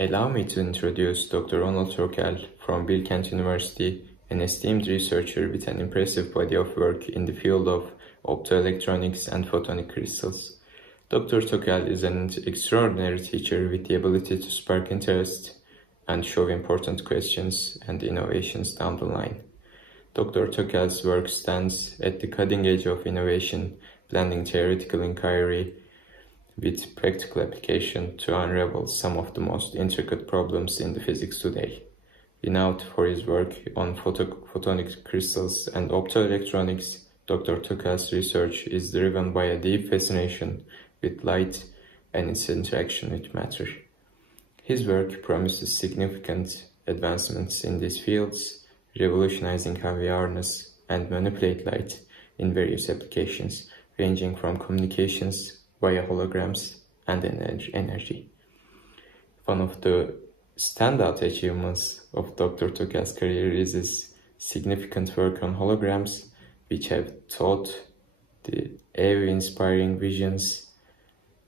Allow me to introduce Dr. Onur Tokel from Bilkent University, an esteemed researcher with an impressive body of work in the field of optoelectronics and photonic crystals. Dr. Tokel is an extraordinary teacher with the ability to spark interest and show important questions and innovations down the line. Dr. Tokel's work stands at the cutting edge of innovation, blending theoretical inquiry with practical application to unravel some of the most intricate problems in the physics today. Renowned for his work on photonic crystals and optoelectronics, Dr. Tokel's research is driven by a deep fascination with light and its interaction with matter. His work promises significant advancements in these fields, revolutionizing how we harness and manipulate light in various applications, ranging from communications via holograms and energy. One of the standout achievements of Dr. Tokel's career is his significant work on holograms, which have taught the awe-inspiring visions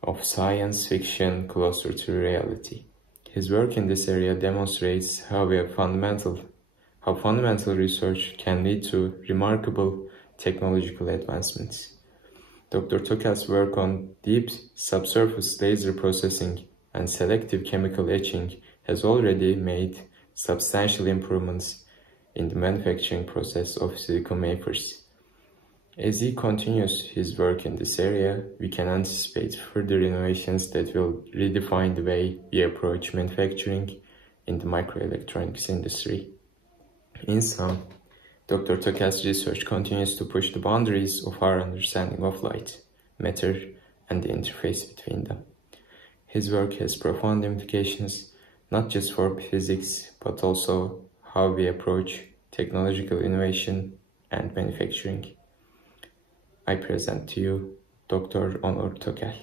of science fiction closer to reality. His work in this area demonstrates how fundamental research can lead to remarkable technological advancements. Dr. Tokel's work on deep subsurface laser processing and selective chemical etching has already made substantial improvements in the manufacturing process of silicon wafers. As he continues his work in this area, we can anticipate further innovations that will redefine the way we approach manufacturing in the microelectronics industry. In sum, Dr. Tokel's research continues to push the boundaries of our understanding of light, matter, and the interface between them. His work has profound implications, not just for physics, but also how we approach technological innovation and manufacturing. I present to you Dr. Onur Tokel.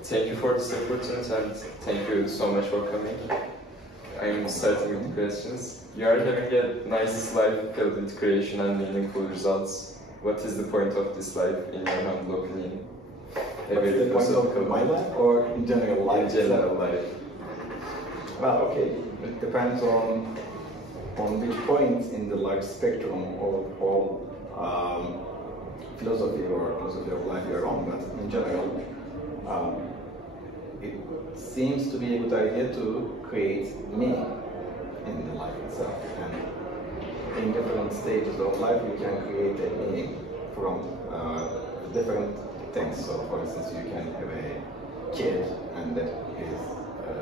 Thank you for this opportunity and thank you so much for coming. I'm starting with the questions. You are having a nice life filled with creation and meaningful results. What is the point of this life in your humble opinion? What is the point of my life or in general life? In general life. Well, okay. It depends on which point in the life spectrum or philosophy of life you're on. But in general, it seems to be a good idea to create meaning in the life itself. And in different stages of life, you can create a meaning from different things. So, for instance, you can have a kid, and that is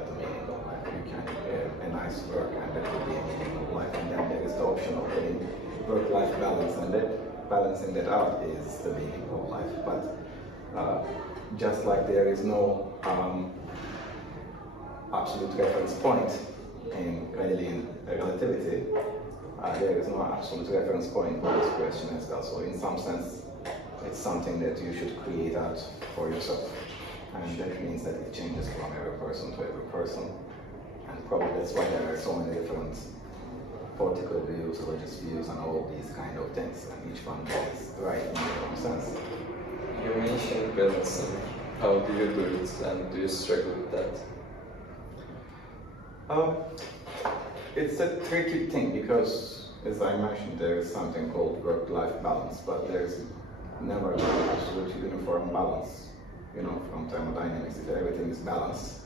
the meaning of life. You can have a nice work, and that will be a meaning of life. And then there is the option of having work-life balance, and that balancing that out is the meaning of life. But just like there is no absolute reference point in Galilean relativity, there is no absolute reference point for this question as well. So in some sense, it's something that you should create out for yourself. And that means that it changes from every person to every person. And probably that's why there are so many different political views, religious views, and all these kind of things. And each one is right in their own sense. You mentioned balancing. How do you do it, and do you struggle with that? It's a tricky thing because, as I mentioned, there is something called work-life balance, but there is never an absolute uniform balance. You know, from thermodynamics, if everything is balanced,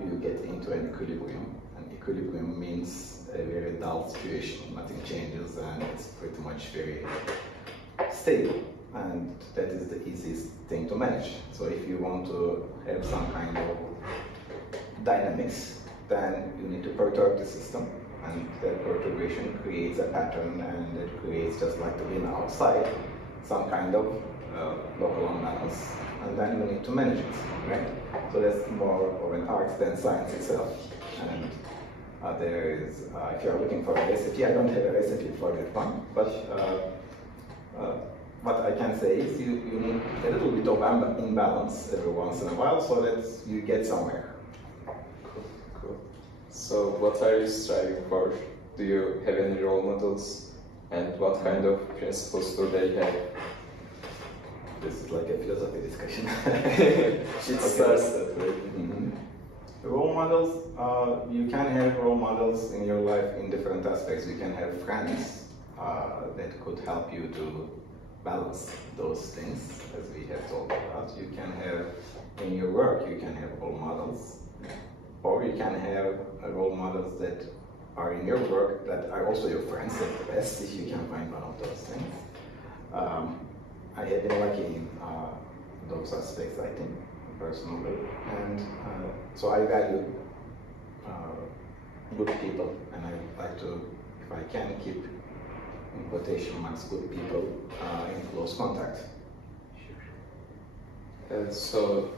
you get into an equilibrium. And equilibrium means a very dull situation. Nothing changes, and it's pretty much very stable. And that is the easiest thing to manage. So if you want to have some kind of dynamics, then you need to perturb the system, and that perturbation creates a pattern, and it creates, just like the wind outside, some kind of local unbalance, and then you need to manage it, right? So that's more of an art than science itself. And There is, if you're looking for a recipe, I don't have a recipe for that one, but what I can say is you need a little bit of imbalance every once in a while so that you get somewhere. Cool. So what are you striving for? Do you have any role models? And what kind of principles do they have? This is like a philosophy discussion. It starts that way. Role models, you can have role models in your life in different aspects. You can have friends that could help you to balance those things, as we have talked about. You can have, in your work, you can have role models, or you can have role models that are in your work that are also your friends at the best, if you can find one of those things. I have been lucky in those aspects, I think, personally, and so I value good people, and I like to, if I can, keep in quotation marks good people in close contact. So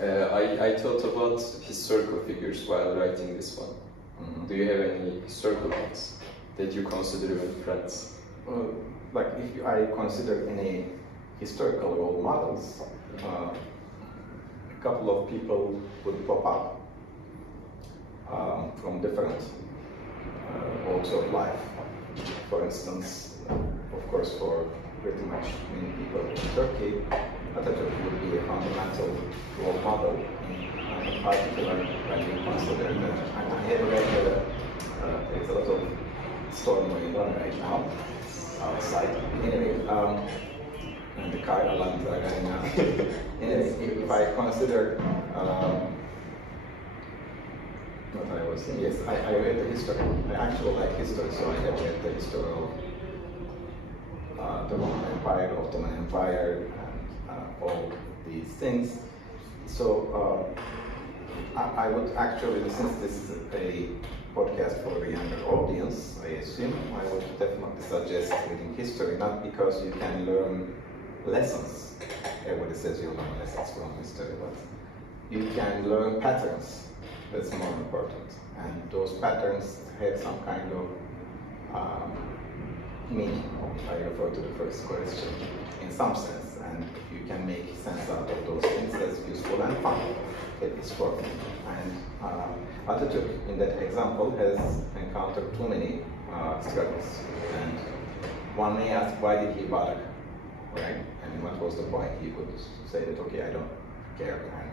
I thought about historical figures while writing this one. Do you have any historical ones that you consider your friends? Like if I consider any historical role models, a couple of people would pop up from different walks of life. For instance, of course, for pretty much many people in Turkey, Atatürk would be a fundamental role model. In particular, when you consider that I have read there's a lot of storm going on right now outside. Anyway, and the car alarms are going off. Anyway, if I consider what I was saying, yes, I read the history. I actually like history, so I have read the history of the Roman Empire, Ottoman Empire, and all these things. So I would actually, since this is a podcast for the younger audience, I assume, I would definitely suggest reading history, not because you can learn lessons. Everybody says you learn lessons from history, but you can learn patterns. That's more important. And those patterns have some kind of meaning, if I refer to the first question, in some sense. And if you can make sense out of those things, that's useful and fun. It is for me. And Atatürk, in that example, has encountered too many struggles. And one may ask, why did he bother? Right? And what was the point? He could say that, okay, I don't care, and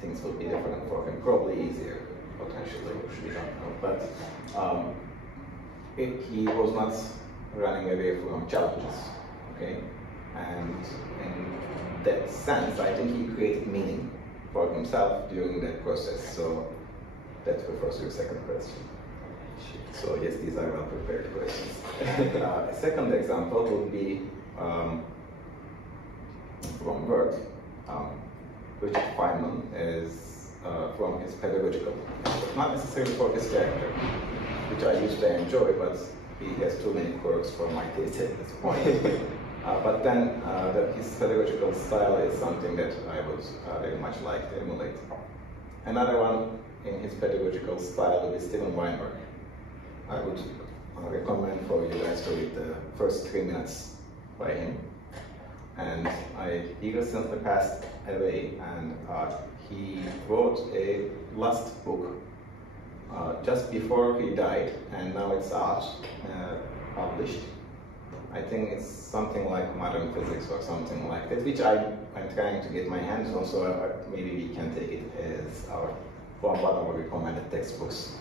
things will be different for him, probably easier, potentially, we don't know. But he was not running away from challenges, okay? And in that sense, I think he created meaning for himself during that process. So that refers to your second question. So yes, these are well-prepared questions. A second example would be from work. Richard Feynman is from his pedagogical, not necessarily for his character, which I used to enjoy, but he has too many quirks for my taste at this point. But then his pedagogical style is something that I would very much like to emulate. Another one in his pedagogical style would be Steven Weinberg. I would recommend for you guys to read the first 3 minutes by him. And he recently passed away, and he wrote a last book just before he died, and now it's out, published. I think it's something like Modern Physics or something like that, which I'm trying to get my hands on, so maybe we can take it as one of our recommended textbooks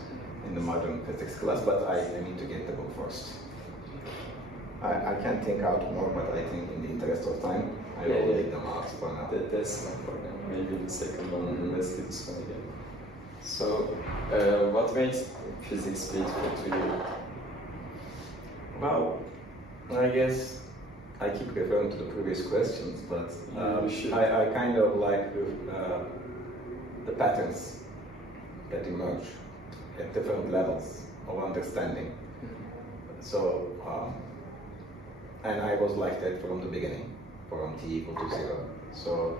in the Modern Physics class, but I need to get the book first. I can't think out more, but I think in the interest of time, I will take them out for now. That's not for now. Maybe the second one, let's do this one again. So, what makes physics beautiful to you? Well, I guess I keep referring to the previous questions, but I kind of like the patterns that emerge at different levels of understanding. So, and I was like that from the beginning, from t equal to 0. So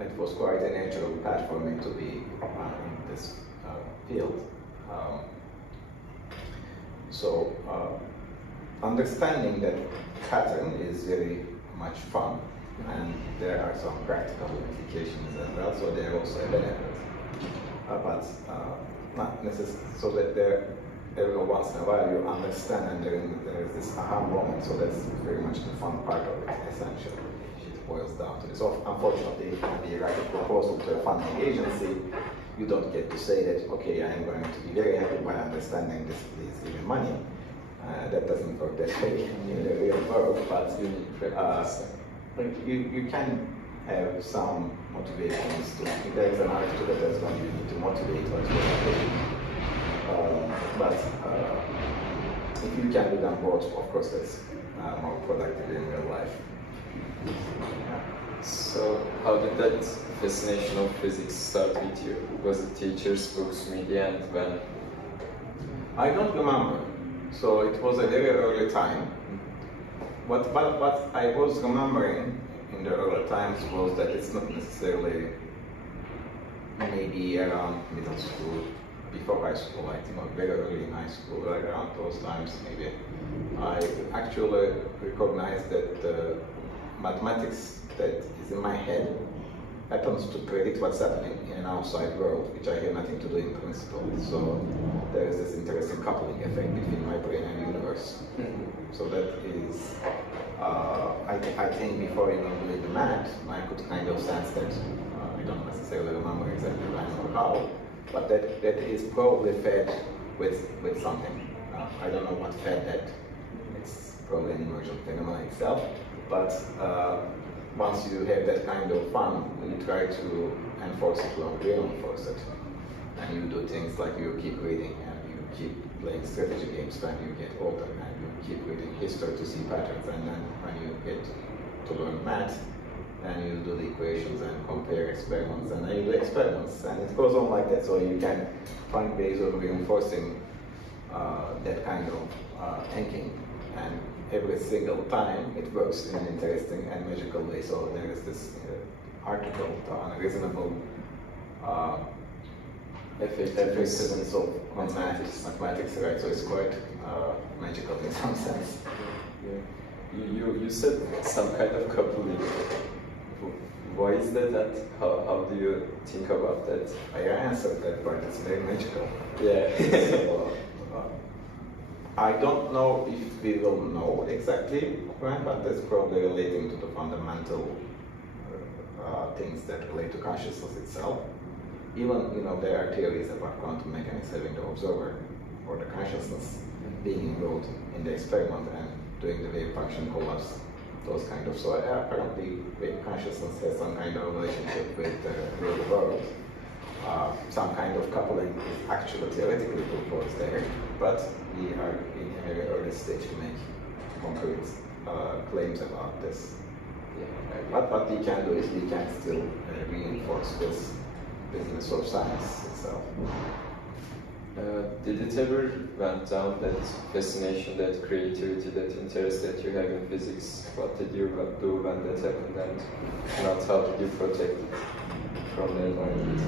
it was quite a natural path for me to be in this field. So understanding that pattern is very much fun, and there are some practical implications as well, so they are also a benefit. But not necessarily, so that there, every once in a while you understand and there is this aha moment, so that's very much the fun part of it, essentially. It boils down to this. So unfortunately, when you write a proposal to a funding agency, you don't get to say that, okay, I am going to be very happy by understanding this, please give me money. That doesn't work that way in the real world, but you can have some motivations to, if there is an article that is going, you need to motivate or to motivate. But if you can do them both, of course, that's more productive in real life. Yeah. So, how did that fascination of physics start with you? Was it teachers, books, media, and when? I don't remember. So it was a very early time. What I was remembering in the early times was that it's not necessarily maybe around middle school, before high school, I think, or very early in high school, right around those times maybe. I actually recognized that the mathematics that is in my head happens to predict what's happening in an outside world, which I have nothing to do in principle. So there is this interesting coupling effect between my brain and the universe. So that is, I think before even doing the math, I could kind of sense that, I don't necessarily remember exactly when or how, but that is probably fed with something. I don't know what fed that. It's probably an emergent phenomenon itself, but once you have that kind of fun, you try to enforce it or reinforce it. And you do things like you keep reading and you keep playing strategy games when you get older, and you keep reading history to see patterns, and then when you get to learn math, then you do the equations and compare experiments, and then you do experiments, and it goes on like that. So you can find ways of reinforcing that kind of thinking, and every single time it works in an interesting and magical way. So there is this article on a reasonable effectiveness of mathematics, right? So it's quite magical in some sense. Yeah. You said some kind of coupling. Why is that? How do you think about that? I answered that part. It's very magical. Yeah. So, I don't know if we will know exactly when, but that's probably relating to the fundamental things that relate to consciousness itself. Even, there are theories about quantum mechanics having the observer or the consciousness being involved in the experiment and doing the wave function collapse, those kind of. So apparently, wave consciousness has some kind of relationship with the real world. Some kind of coupling is actually theoretically proposed there, but we are in a very early stage to make concrete claims about this. Yeah. What we can do is we can still reinforce this business of science itself. Did it ever went down, that fascination, that creativity, that interest that you have in physics? What did you do when that happened, and not how did you protect it from the environment?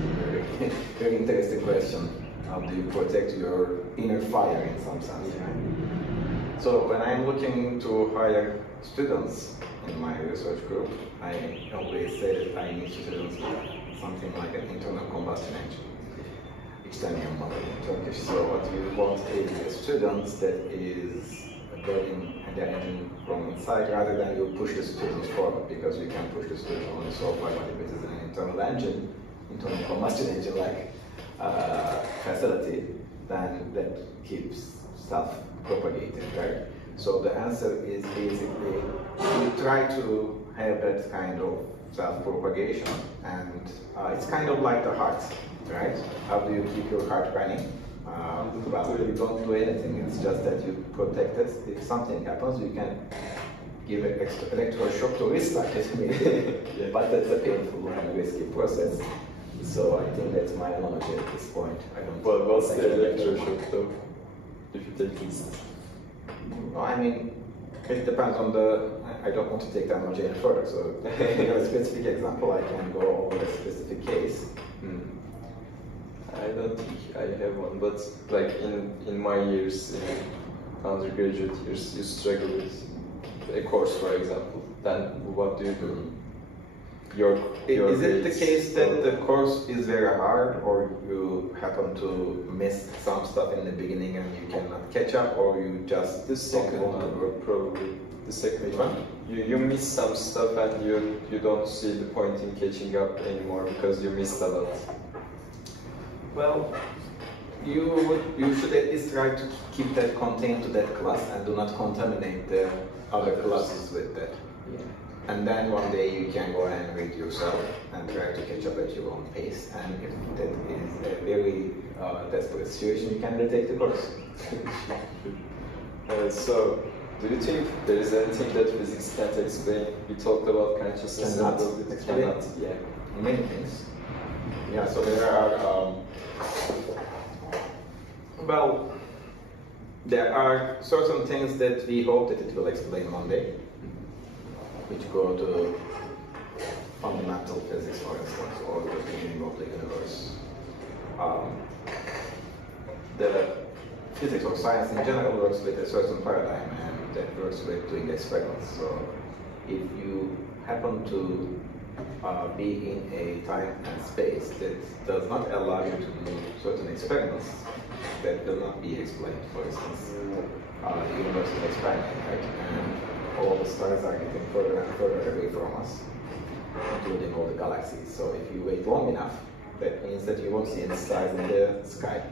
Very interesting question. How do you protect your inner fire in some sense? Yeah. So when I'm looking to hire students in my research group, I always say that I need students with something like an internal combustion engine. İletişim model in Turkish. So what you want is students that is building the engine from inside, rather than you push the students forward, because you can push the student only so far. But if it is an internal engine, internal combustion engine like facility, then that keeps self-propagating, right? So the answer is basically we try to have that kind of self-propagation, and it's kind of like the heart, right? How do you keep your heart running? Well, you don't do anything, it's just that you protect it. If something happens, you can give an electroshock to restart it, maybe. Yeah. But that's a painful and risky process. So I think that's my analogy at this point. I don't. Well, what's the electroshock though? If you take this. No, I mean, it depends on the. I don't want to take the analogy any further. So, if you have a specific example, I can go over a specific case. I don't think I have one, but like in my years in undergraduate years you struggle with a course, for example, then what do you do? Is it the case that the course is very hard, or you happen to miss some stuff in the beginning and you cannot catch up, or you just The second one, probably. The second one. You miss some stuff and you don't see the point in catching up anymore because you missed a lot. Well, you should at least try to keep that contained to that class and do not contaminate the other classes with that. Yeah. And then one day you can go and read yourself and try to catch up at your own pace. And if that is a very desperate situation, you can retake the course. So, do you think there is anything that physics can't explain? We talked about consciousness. Cannot. Yeah. Many things. Yeah, so there are, well, there are certain things that we hope that it will explain one day, which go to fundamental physics, for instance, or the beginning of the universe. The physics or science in general works with a certain paradigm, and that works with doing experiments. So if you happen to be in a time and space that does not allow you to do certain experiments that will not be explained, for instance, the universe is expanding, right? And all the stars are getting further and further away from us, including all the galaxies. So if you wait long enough, that means that you won't see any stars in the sky.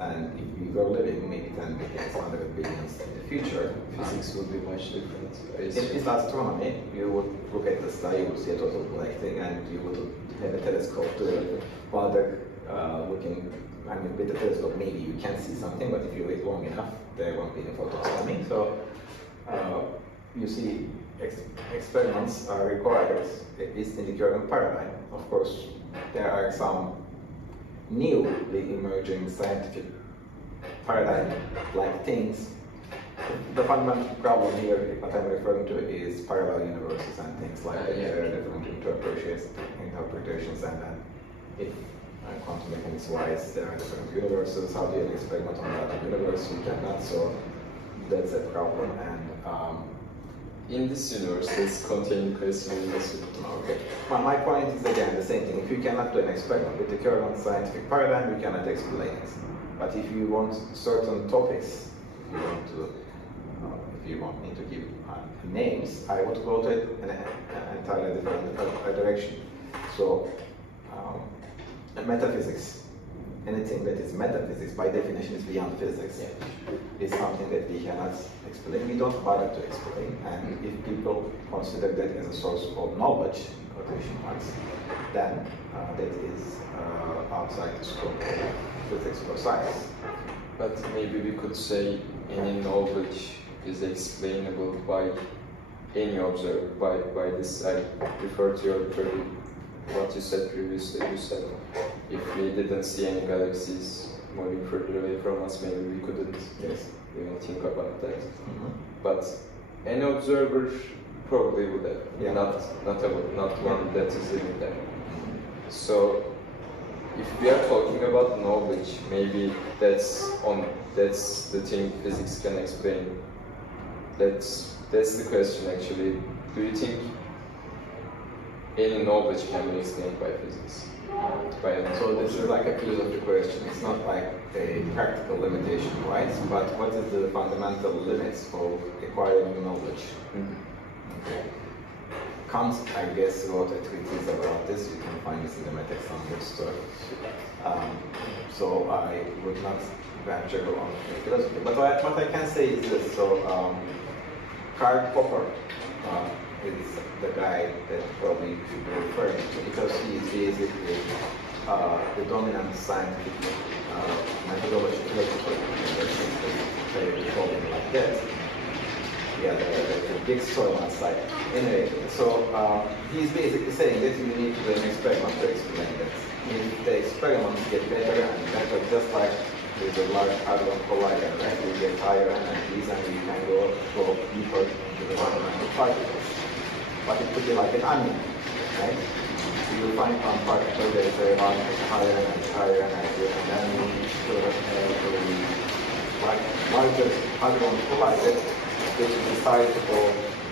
And if we were living maybe 10 billions, 100 billions in the future, Physics would be much different. in astronomy, you would look at the sky, you would see a total black thing, and you would have a telescope to bother looking. I mean, with the telescope, maybe you can see something, but if you wait long enough, there won't be any photons coming. So, you see, experiments are required, at least in the current paradigm. Of course, there are some newly emerging scientific paradigm-like things. The fundamental problem here, what I'm referring to, is parallel universes and things like that. There are different interpretations, and then if quantum mechanics-wise, there are different universes. How do you experiment on that universe? You cannot, so that's a problem. And in this universe, let's continue the question in this universe. okay. My point is again the same thing. If you cannot do an experiment with the current scientific paradigm, you cannot explain it. But if you want certain topics, if you want me to give names, I would go to an entirely different direction. So, metaphysics, anything that is metaphysics, by definition, is beyond physics. Is something that we cannot explain. We don't bother to explain. And if people consider that as a source of knowledge, in quotation marks, then that is outside the scope of physics or science. But maybe we could say any knowledge is explainable by any observer. By this, I refer to what you said previously. You said if we didn't see any galaxies moving further away from us, maybe we couldn't even think about that. But any observer probably would have, not one that is living there. So if we are talking about knowledge, maybe that's the thing physics can explain. That's the question actually. Do you think any knowledge can be explained by physics? So this is like a philosophy question. It's not like a practical limitation, right? But what is the fundamental limits of acquiring knowledge? Okay. Kant, I guess, wrote a treatise about this. You can find this in the Metex on bookstore. So I would not venture on philosophy. But what I can say is this. So Karl Popper is the guy that probably you should be referring to, because he is basically the dominant scientific methodology, they call it like that. Yeah, the big soil outside. Anyway, so he's basically saying that you need to do an experiment to explain that. If the experiments get better and better, just like with a large hadron collider, right? We get higher energies and we can go deeper into the fundamental particles. But it could be like an onion, right? So you'll find one particle that is very large, higher energy, and then you like larger hadron collider, which is the size of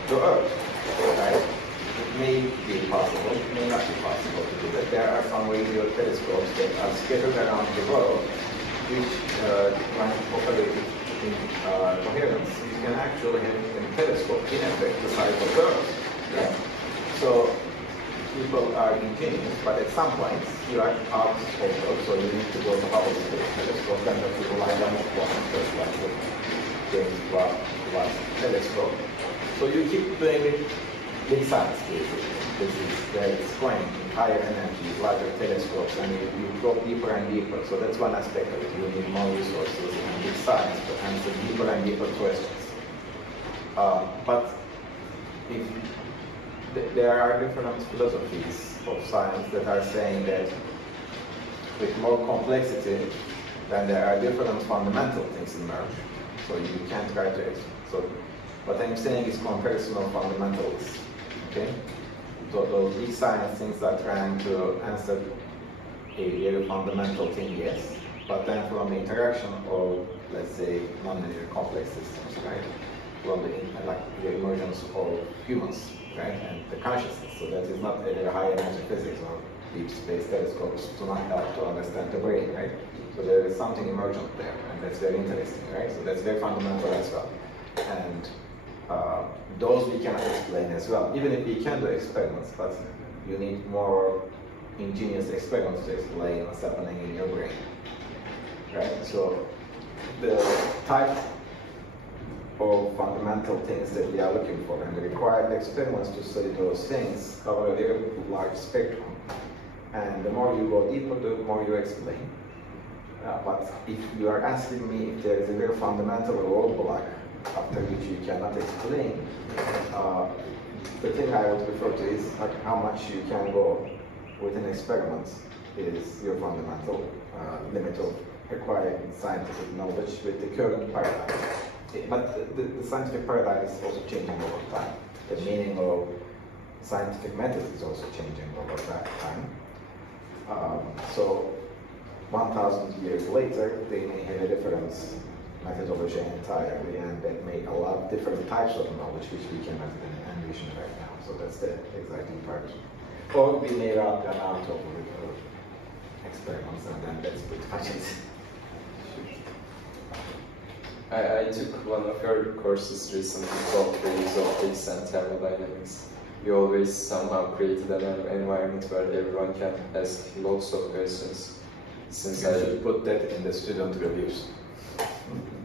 the Earth, right? It may be possible, it may not be possible to do that. There are some radio telescopes that are scattered around the world, which when operated in coherence, you can actually have a telescope in effect the size of the Earth. Right? So people are ingenious, but at some point you are out of scope, so you need to go to Hubble Space Telescope, and that you rely on one, just like the James Webb telescope. So you keep doing it big science, basically. This is where it's going in higher energy, larger telescopes, and you go deeper and deeper. So that's one aspect of it. You need more resources and big science to answer deeper and deeper questions. But if there are different philosophies of science that are saying that with more complexity, then there are different fundamental things emerge. So you can't try to. So what I'm saying is comparison of fundamentals. Okay. So those big science things are trying to answer a very fundamental thing, yes. But then from the interaction of, let's say, nonlinear complex systems, right? From the emergence of humans, right, and the consciousness. So that is not a high energy physics or deep space telescopes do not help to understand the brain, right? So there is something emergent there, and that's very interesting, right? So that's very fundamental as well. And those we cannot explain as well, even if we can do experiments, but you need more ingenious experiments to explain what's happening in your brain, right? So the type of fundamental things that we are looking for and the required experiments to study those things cover a very large spectrum. And the more you go deeper, the more you explain. But if you are asking me if there is a very fundamental roadblock after which you cannot explain, the thing I would refer to is how much you can go with an experiment is your fundamental limit of acquiring scientific knowledge with the current paradigm. But the scientific paradigm is also changing over time. The meaning of scientific methods is also changing over time. So 1,000 years later, they may have a different methodology entirely, and that may allow different types of knowledge which we cannot envision right now. So that's the exciting part. Or we may run amount of experiments, and then that's pretty much it. I took one of your courses recently called The Use of Physics and Thermodynamics. You always somehow created an environment where everyone can ask lots of questions. Since I should put that in the student reviews.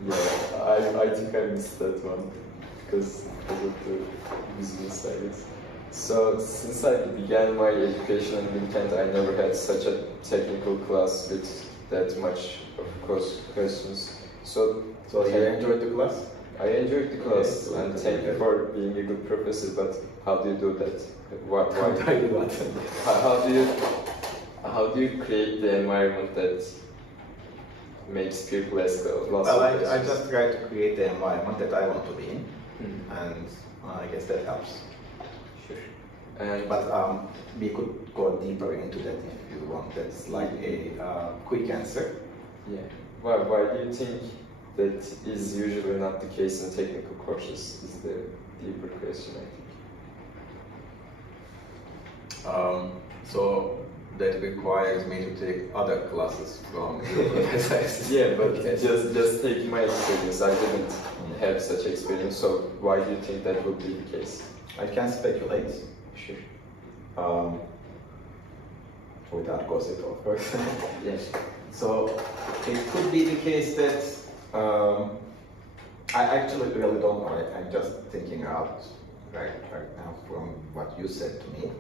Yeah, I think I missed that one because of the business, I guess. So since I began my education in Bilkent, I never had such a technical class with that much of questions. So you enjoyed the class? I enjoyed the class, and thank you for being a good professor, but how do you do that? How do you create the environment that makes people ask lots of questions? I just try to create the environment that I want to be in, and I guess that helps. Sure. But we could go deeper into that if you want. That's like a quick answer. Yeah. Why do you think that is usually not the case in technical courses? Is the deeper question, I think. So that requires me to take other classes from your professors. Yeah, but just take my experience. I didn't have such experience, so why do you think that would be the case? I can speculate. Sure. Without gossip, of course. Yes. So it could be the case that I actually really don't know. I'm just thinking out right now from what you said to me.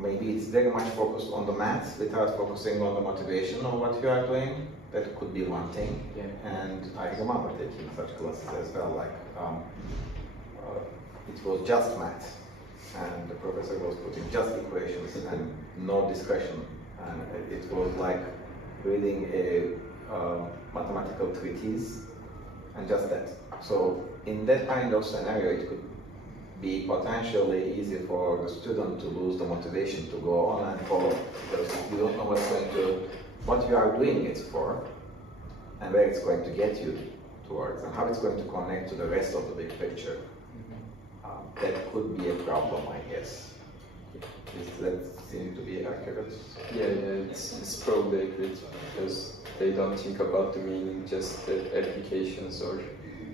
Maybe it's very much focused on the maths without focusing on the motivation of what you are doing. That could be one thing. Yeah. And I remember taking such classes as well. Like it was just math, and the professor was putting just equations and no discussion. And it was like reading a mathematical treatise and just that. So in that kind of scenario, it could be potentially easy for the student to lose the motivation to go on and follow, because you don't know what you are doing it for. and where it's going to get you towards, and how it's going to connect to the rest of the big picture. That could be a problem, I guess. Does that seem to be accurate? Yeah, it's probably accurate because they don't think about the meaning, just the applications or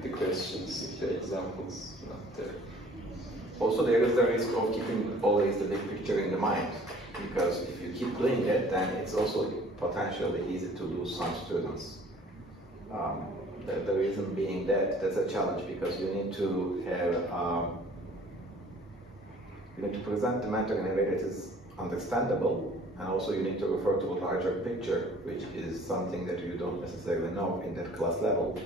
the questions, the examples, not there. Also, there is the risk of keeping always the big picture in the mind, because if you keep doing that, then it's also potentially easy to lose some students. The reason being that that's a challenge, because you need to have you need to present the matter in a way that is understandable, and also you need to refer to a larger picture, which is something that you don't necessarily know in that class level.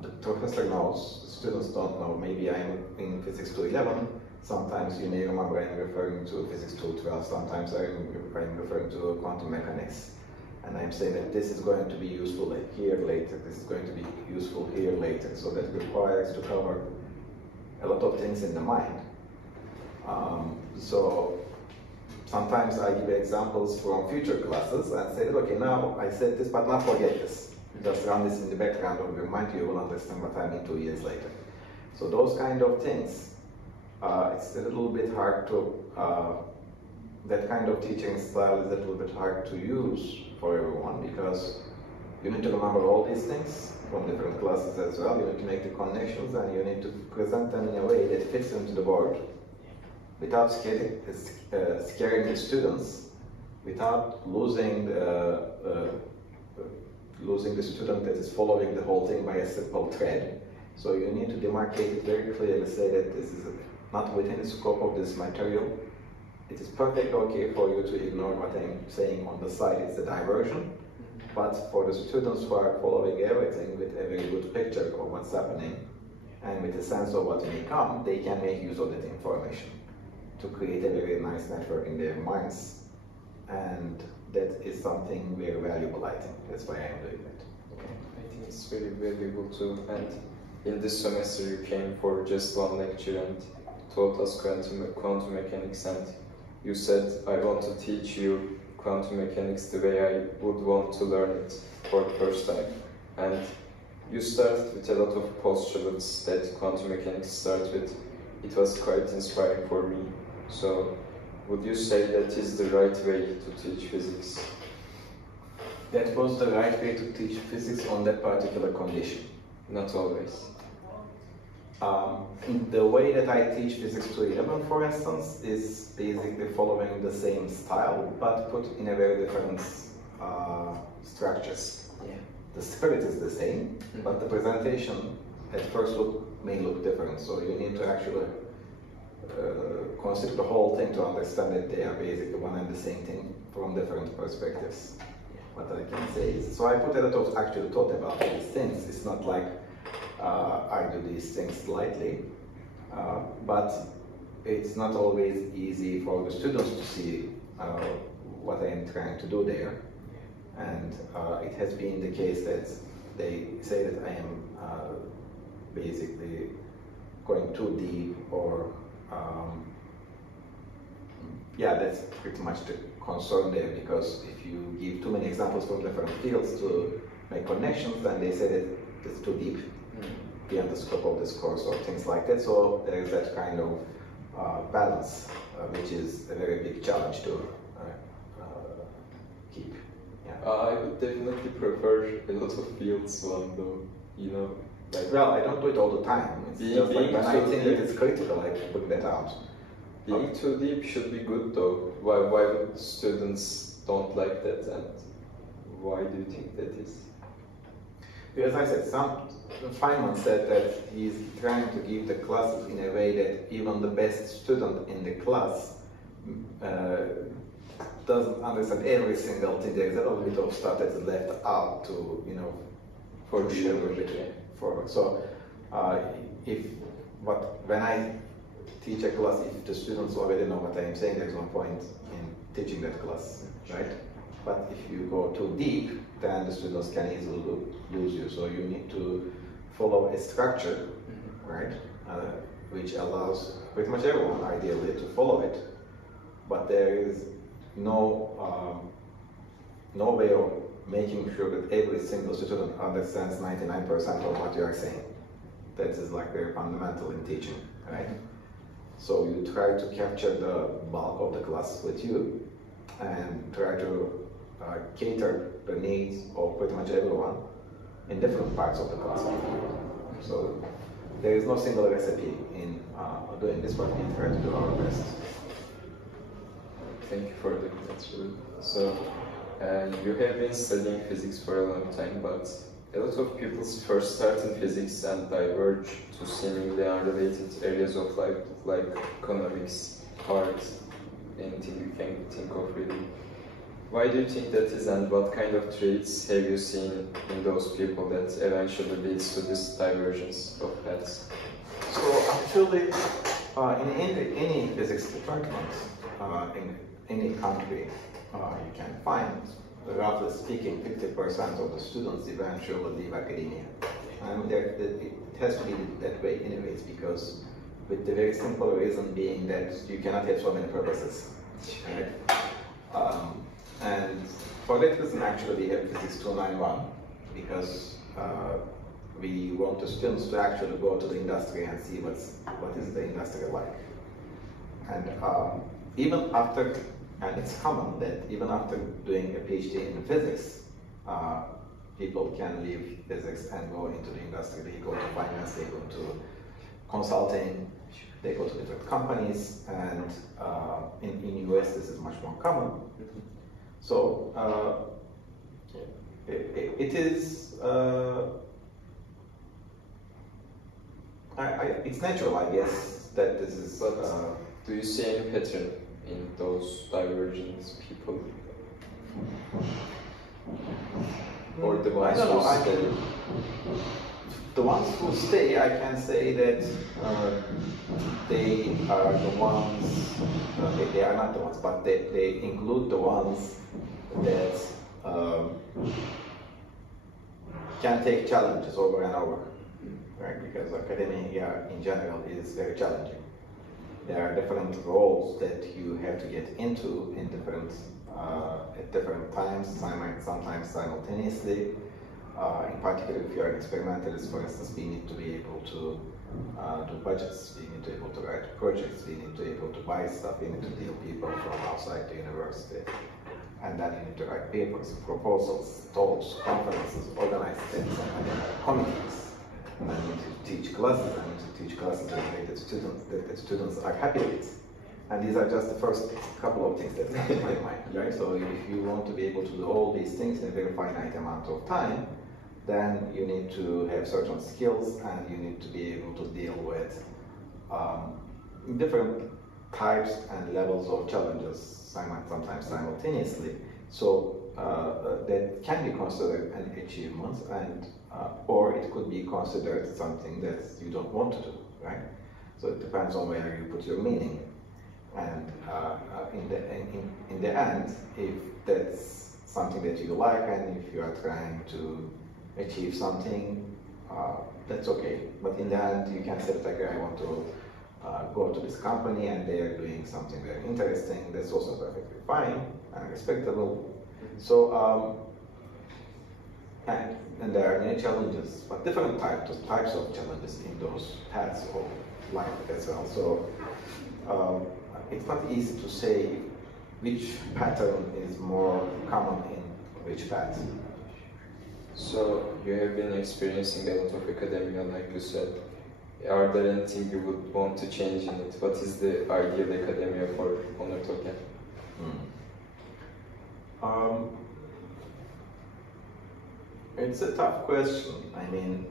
The professor knows, the students don't know. Maybe I'm in physics 211, sometimes you may remember I'm referring to physics 212, sometimes I'm referring to quantum mechanics. And I'm saying that this is going to be useful here later, this is going to be useful here later. So that requires to cover a lot of things in the mind. So sometimes I give examples from future classes and say, okay, now I said this, but now forget this. Just run this in the background of your mind, you will understand what I mean 2 years later. So those kind of things, it's a little bit hard to, that kind of teaching style is a little bit hard to use for everyone, because you need to remember all these things from different classes as well. You need to make the connections, and you need to present them in a way that fits into the board without scaring the students, without losing the student that is following the whole thing by a simple thread. So you need to demarcate it very clearly, say that this is not within the scope of this material. It is perfectly okay for you to ignore what I'm saying on the side, it's a diversion. But for the students who are following everything with a very good picture of what's happening, and with a sense of what may come, they can make use of that information to create a very nice network in their minds. And that is something very valuable, I think. That's why I'm doing it. Okay. I think it's very valuable too. And in this semester you came for just one lecture and taught us quantum mechanics, and you said, I want to teach you quantum mechanics the way I would want to learn it for the first time. And you started with a lot of postulates that quantum mechanics starts with. It was quite inspiring for me. So, would you say that is the right way to teach physics? That was the right way to teach physics on that particular condition. Not always. The way that I teach physics 211, for instance, is basically following the same style, but put in a very different structures. Yeah. The spirit is the same, but the presentation at first may look different. So you need to actually consider the whole thing to understand that they are basically one and the same thing from different perspectives. What I can say is, so I put a lot of actual thought about these things. It's not like I do these things lightly, but it's not always easy for the students to see what I am trying to do there. And it has been the case that they say that I am basically going too deep, or yeah, that's pretty much the concern there, because if you give too many examples from different fields to make connections, then they say that it's too deep beyond the scope of this course or things like that. So there is that kind of balance, which is a very big challenge to keep. Yeah. I would definitely prefer a lot of fields one though, you know. Like, well, I don't do it all the time. It's just like when I think that it's critical, I bring that out. Being too deep should be good though. Why would students don't like that, and why do you think that is? Because I said, Feynman said that he's trying to give the classes in a way that even the best student in the class doesn't understand every single thing. There's a little bit of stuff that's left out to, you know, For sure. Forward. So when I teach a class, if the students already know what I'm saying, there's no point in teaching that class, right? But if you go too deep, then the students can easily lose you. So you need to follow a structure, right? Which allows pretty much everyone, ideally, to follow it. But there is no way of making sure that every single student understands 99% of what you are saying. That is like very fundamental in teaching, right? So you try to capture the bulk of the class with you and try to cater the needs of pretty much everyone in different parts of the class. So there is no single recipe in doing this, but we try to do our best. Thank you for the answer. So you have been studying physics for a long time, but a lot of people first start in physics and diverge to seemingly unrelated areas of life, like economics, art, anything you can think of really. Why do you think that is, and what kind of traits have you seen in those people that eventually leads to this divergence of paths? So actually, in any physics department, in any country, you can find, roughly speaking, 50% of the students eventually leave academia. And it has to be that way anyways, because with the very simple reason being that you cannot have so many purposes. Right? And for that reason, actually, we have Physics 291, because we want the students to actually go to the industry and see what is the industry like. And even after, and it's common that even after doing a PhD in physics, people can leave physics and go into the industry. They go to finance, they go to consulting, they go to different companies, and in US this is much more common. So it is, it's natural, I guess, that this is. Do you see any pattern in those divergent people? Or the ones who stay? The ones who stay, I can say that they are the ones, they are not the ones, but they include the ones that can take challenges over and over, right? Because academia in general is very challenging. There are different roles that you have to get into in different at different times, sometimes simultaneously. In particular, if you are an experimentalist, for instance, we need to be able to do budgets, we need to be able to write projects, we need to be able to buy stuff, we need to deal with people from outside the university. And then you need to write papers, proposals, talks, conferences, organize things, and then committees. And then you need to teach classes, and you need to teach classes that the students are happy with. And these are just the first couple of things that come to my mind, right? So if you want to be able to do all these things in a very finite amount of time, then you need to have certain skills, and you need to be able to deal with different types and levels of challenges, sometimes simultaneously. So that can be considered an achievement, and or it could be considered something that you don't want to do, right? So it depends on where you put your meaning. And in the end, if that's something that you like, and if you are trying to achieve something, that's okay. But in the end, you can say that, okay, I want to go to this company and they are doing something very interesting. That's also perfectly fine and respectable. So, and there are many challenges, but different types of challenges in those paths of life as well. So it's not easy to say which pattern is more common in which path. So you have been experiencing a lot of academia, like you said. Are there anything you would want to change in it? What is the ideal academia for Onur Tokel? It's a tough question. I mean,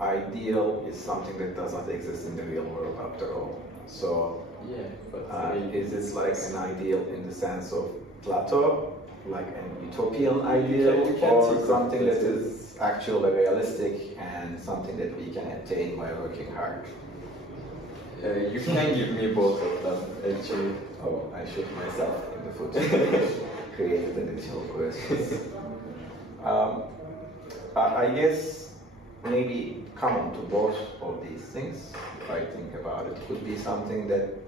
ideal is something that does not exist in the real world after all. So, yeah, but is this like an ideal in the sense of Plato, like an utopian ideal, or something that is actually realistic and something that we can attain by working hard? You can give me both of them, actually. Oh, I shoot myself in the foot. Created additional questions. I guess maybe common to both of these things, if I think about it, could be something that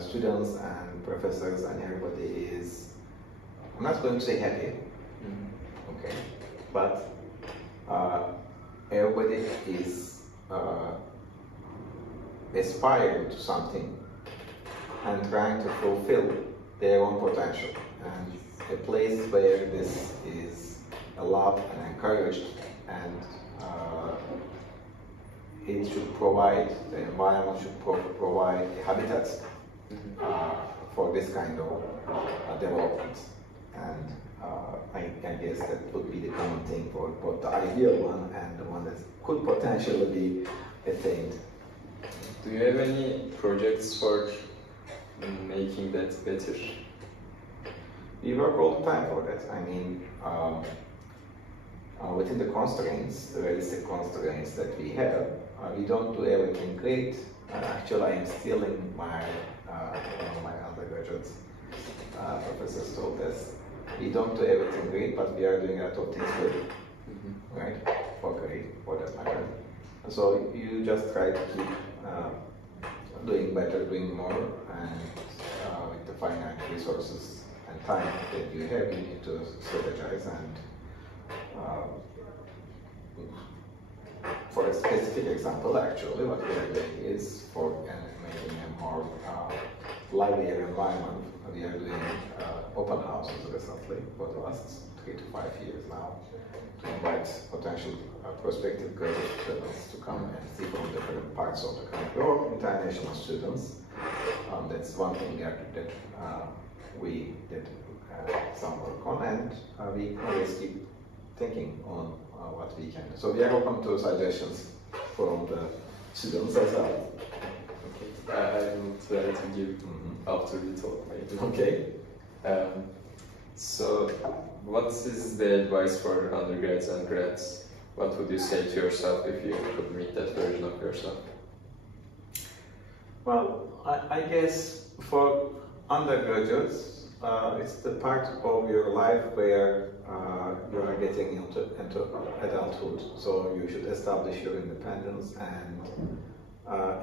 students and professors and everybody is, I'm not going to say happy, okay? But everybody is aspiring to something and trying to fulfill their own potential. And a place where this is allowed and encouraged, and it should provide, the environment should provide a habitat for this kind of development. And I guess that would be the common thing for both the ideal one and the one that could potentially be attained. Do you have any projects for making that better? We work all the time for that. I mean, within the constraints, the realistic constraints that we have, we don't do everything great. Actually, I am still in my, one of my undergraduate professors told us, we don't do everything great, but we are doing a lot of things good, right? For great, for that matter. So you just try to keep doing better, doing more, and with the finite resources and time that you have, you need to strategize. And for a specific example, actually, what we are doing is for making a more livelier environment. We are doing open houses recently for the last 3 to 5 years now, to invite potential prospective graduate students to come and see from different parts of the country, or international students. That's one thing that we did some work on, and we always keep thinking on what we can do. So we are open to suggestions from the students as well. Okay, I will try to give after we talk maybe. Okay. So, what is the advice for undergrads and grads? What would you say to yourself if you could meet that version of yourself? Well, I guess for undergraduates, it's the part of your life where you are getting into adulthood. So you should establish your independence and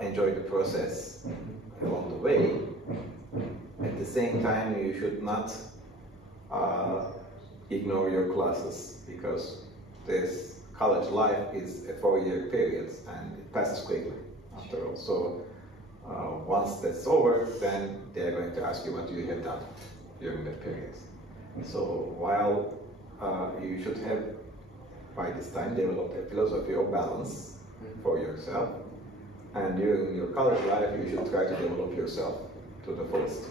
enjoy the process along the way. At the same time, you should not ignore your classes, because this college life is a 4-year period and it passes quickly after all. So once that's over, then they're going to ask you what you have done during that period. So while you should have by this time developed a philosophy of balance for yourself, and during your college life you should try to develop yourself to the fullest.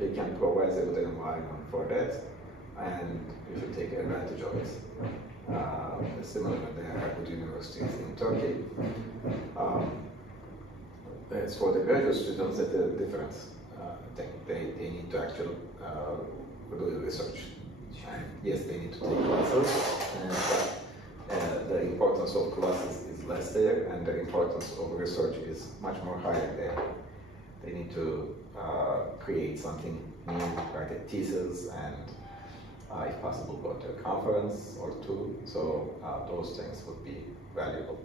We can provide a good environment for that, and you should take advantage of it. Similar to the good universities in Turkey. As for the graduate students, it's a different thing. They need to actually do research. And yes, they need to take classes, but the importance of classes is less there, and the importance of research is much more higher there. They need to create something new, write a thesis, and if possible, go to a conference or two. So those things would be valuable.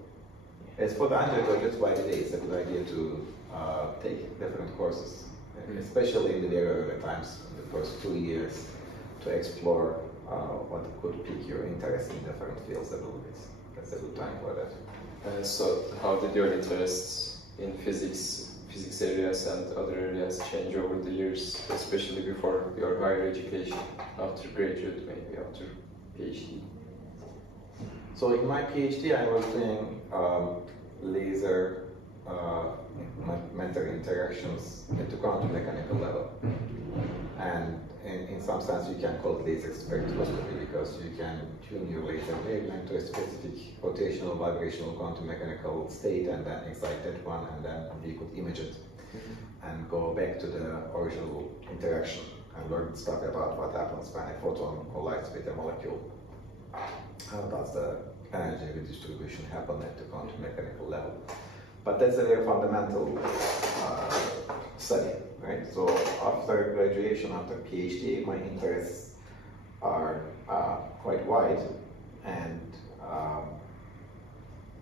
As for the undergraduates, by the day, it's a good idea to take different courses, especially in the very early times, in the first 2 years, to explore what could pique your interest in different fields a little bit. That's a good time for that. So, how did your interests in physics areas and other areas change over the years, especially before your higher education, after graduate, maybe after PhD? So in my PhD, I was doing laser matter interactions at the quantum mechanical level. And in some sense, you can call it laser spectroscopy, because you can tune your laser wavelength to a specific rotational, vibrational, quantum mechanical state, and then excite that one, and then you could image it and go back to the original interaction and learn stuff about what happens when a photon collides with a molecule. How does the energy redistribution happen at the quantum mechanical level? But that's a very fundamental study, right? So after graduation, after PhD, my interests are quite wide, and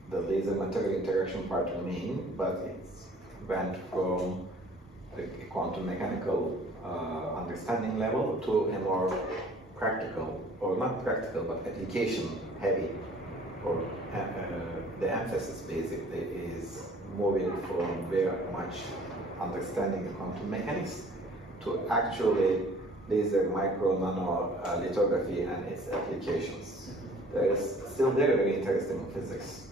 the laser material interaction part remained, but it went from a quantum mechanical understanding level to a more practical or not practical, but application heavy, or the emphasis basically is moving from very much understanding the quantum mechanics to actually laser, micro, nano lithography and its applications. There is still very, very interesting physics,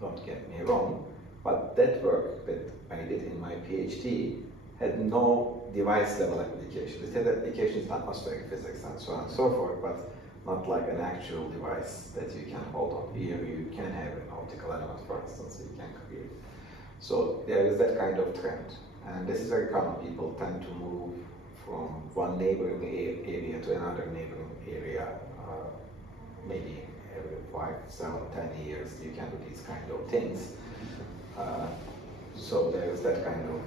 don't get me wrong, but that work that I did in my PhD had no device level application. It had applications in atmospheric physics and so on and so forth, but not like an actual device that you can hold on. Here you can have an optical element, for instance, you can create. So there is that kind of trend. And this is very common. People tend to move from one neighboring area to another neighboring area, maybe every 5, 7, 10 years you can do these kind of things. So there is that kind of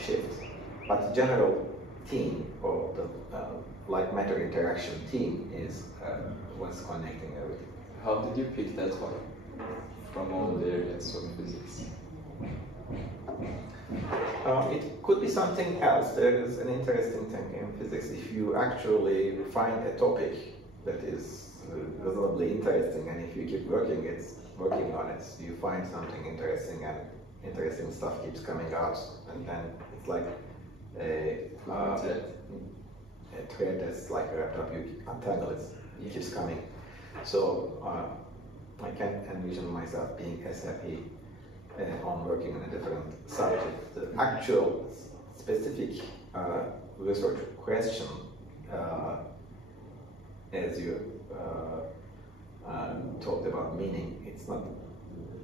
shift. But the general theme of the like matter interaction theme is what's connecting everything. How did you pick that one from all the areas of physics? It could be something else. There is an interesting thing in physics. If you actually find a topic that is reasonably interesting, and if you keep working on it, you find something interesting, and interesting stuff keeps coming out, and then it's like a thread that's like wrapped up. You untangle it, it keeps coming. So I can envision myself being as happy on working on a different subject. The actual specific research question, as you talked about meaning, it's not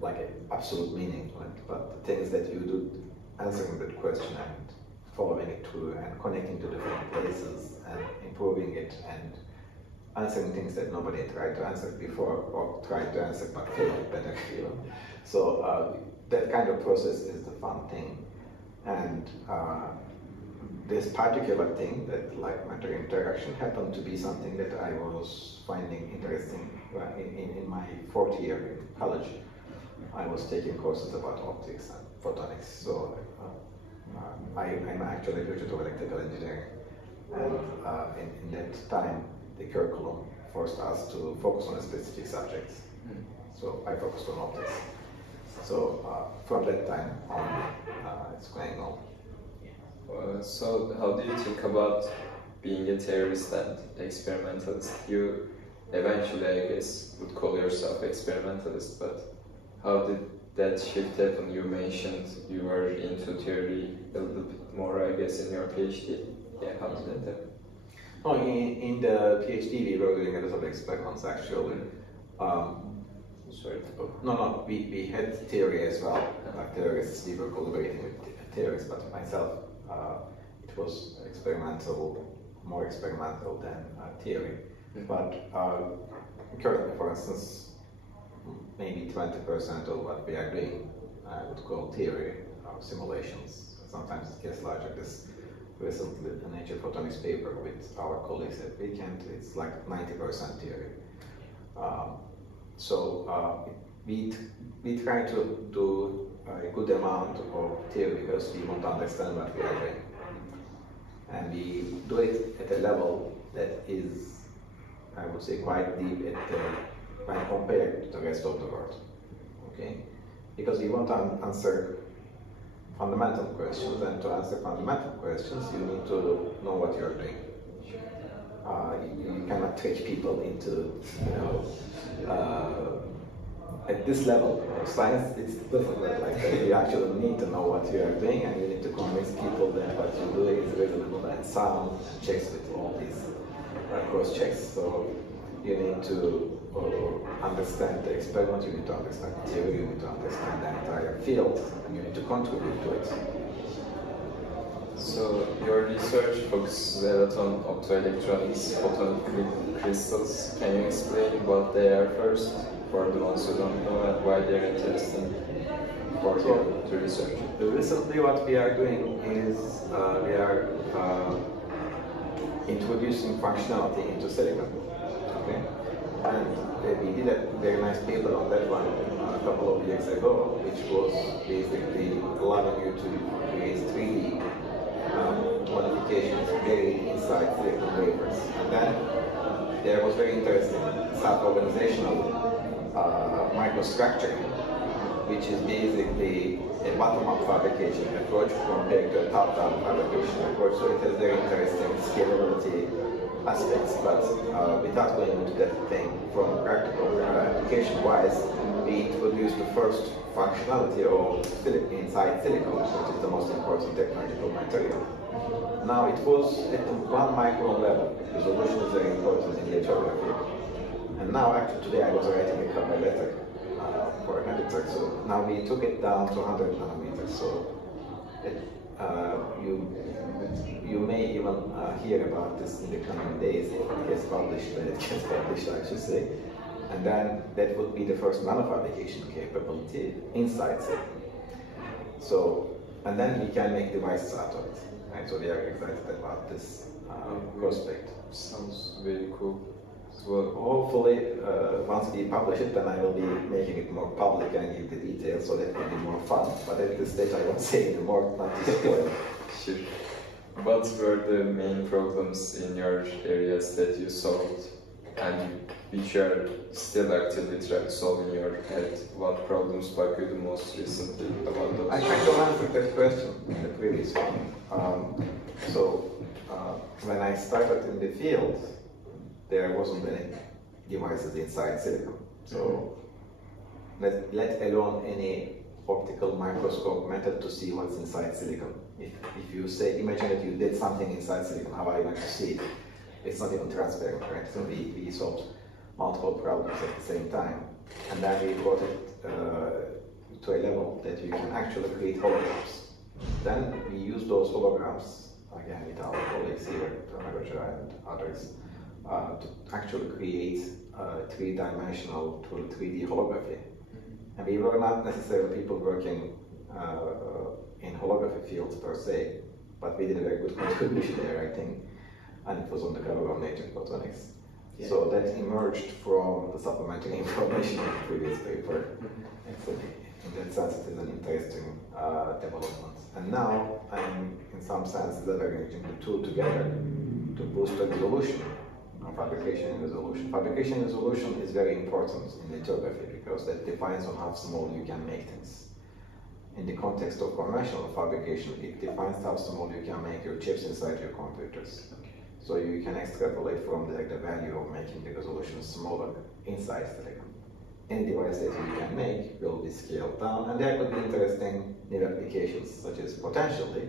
like an absolute meaning, but the things that you do answering that question and following it through and connecting to different places and improving it and answering things that nobody tried to answer before or tried to answer but failed better, you know. So that kind of process is the fun thing. And this particular thing, that like matter interaction, happened to be something that I was finding interesting in my 4th year in college. I was taking courses about optics and photonics, so I'm actually a graduate of electrical engineering, and in that time the curriculum forced us to focus on a specific subject. So I focused on optics. So from that time on, it's going on. So how do you think about being a theorist and experimentalist? You eventually, I guess, would call yourself experimentalist, but how did that shift happen? You mentioned you were into theory a little bit more, I guess, in your PhD. Yeah, how did that happen? Oh, in the PhD we were doing a lot of experiments actually. Sorry. No, we had theory as well. Like theorists, we were collaborating with theorists, but myself, it was more experimental than theory. But currently, for instance, maybe 20% of what we are doing I would call theory, simulations. Sometimes it gets larger. This recently the Nature Photonics paper with our colleagues at Bilkent, it's like 90% theory. So we try to do a good amount of theory because we want to understand what we are doing. And we do it at a level that is, I would say, quite deep when compared to the rest of the world. Okay? Because we want to answer fundamental questions, and to answer fundamental questions, you need to know what you're doing. You cannot trick people into, at this level of science, it doesn't work like that. You actually need to know what you are doing, and you need to convince people that what you're doing is reasonable and sound, and checks with all these cross checks. So you need to understand the experiment, you need to understand the theory, you need to understand the entire field, and you need to contribute to it. So your research focuses a lot on optoelectronics, photonic crystals. Can you explain what they are first, for the ones who don't know, and why they're interesting for you to research? Recently what we are doing is we are introducing functionality into silicon. Okay? And we did a very nice paper on that one a couple of years ago, which was basically allowing you to create 3D modifications buried inside silicon wafers. And then there was very interesting self-organizational microstructuring, which is basically a bottom-up fabrication approach compared to a top-down fabrication approach. So it has very interesting scalability aspects, but without going into that thing, from practical application-wise, we introduced the first functionality of inside silicon, which is the most important technological material. Now it was at the 1 micron level. Resolution is very important in lithography. And now, actually, today I was writing a cover letter for an editor. So now we took it down to 100 nanometers. So you may even hear about this in the coming days if it gets published, when it gets published, I should say. And then that would be the first nanofabrication capability inside silicon. So, and then we can make devices out of it. Right? So we are excited about this prospect. Sounds very cool. Well, hopefully, once we publish it, then I will be making it more public and give the details, so that will be more fun. But at this stage, I won't say anymore, not to spoil. Sure. What were the main problems in your areas that you solved, and which you are still actively solving in your head? What problems bug you the most recently about those? I kind of answered that question in the previous one. When I started in the field, there wasn't any devices inside silicon. So let alone any optical microscope method to see what's inside silicon. If you say, imagine that you did something inside silicon, how are you going to see it? It's not even transparent, right? So we solved multiple problems at the same time. And then we brought it to a level that you can actually create holograms. Then we use those holograms, again with our colleagues here, and others, to actually create three-dimensional 3D holography. And we were not necessarily people working in holography fields per se, but we did a very good contribution there, I think, and it was on the cover of Nature Photonics. Yeah. So that emerged from the supplementary information in the previous paper. So in that sense, it is an interesting development. And now, in some sense, leveraging the two together to boost the resolution of fabrication and resolution. Fabrication and resolution is very important in lithography because that defines on how small you can make things. In the context of conventional fabrication, it defines how small you can make your chips inside your computers. So you can extrapolate from the value of making the resolution smaller inside silicon. Any device that you can make will be scaled down, and there could be interesting new applications, such as potentially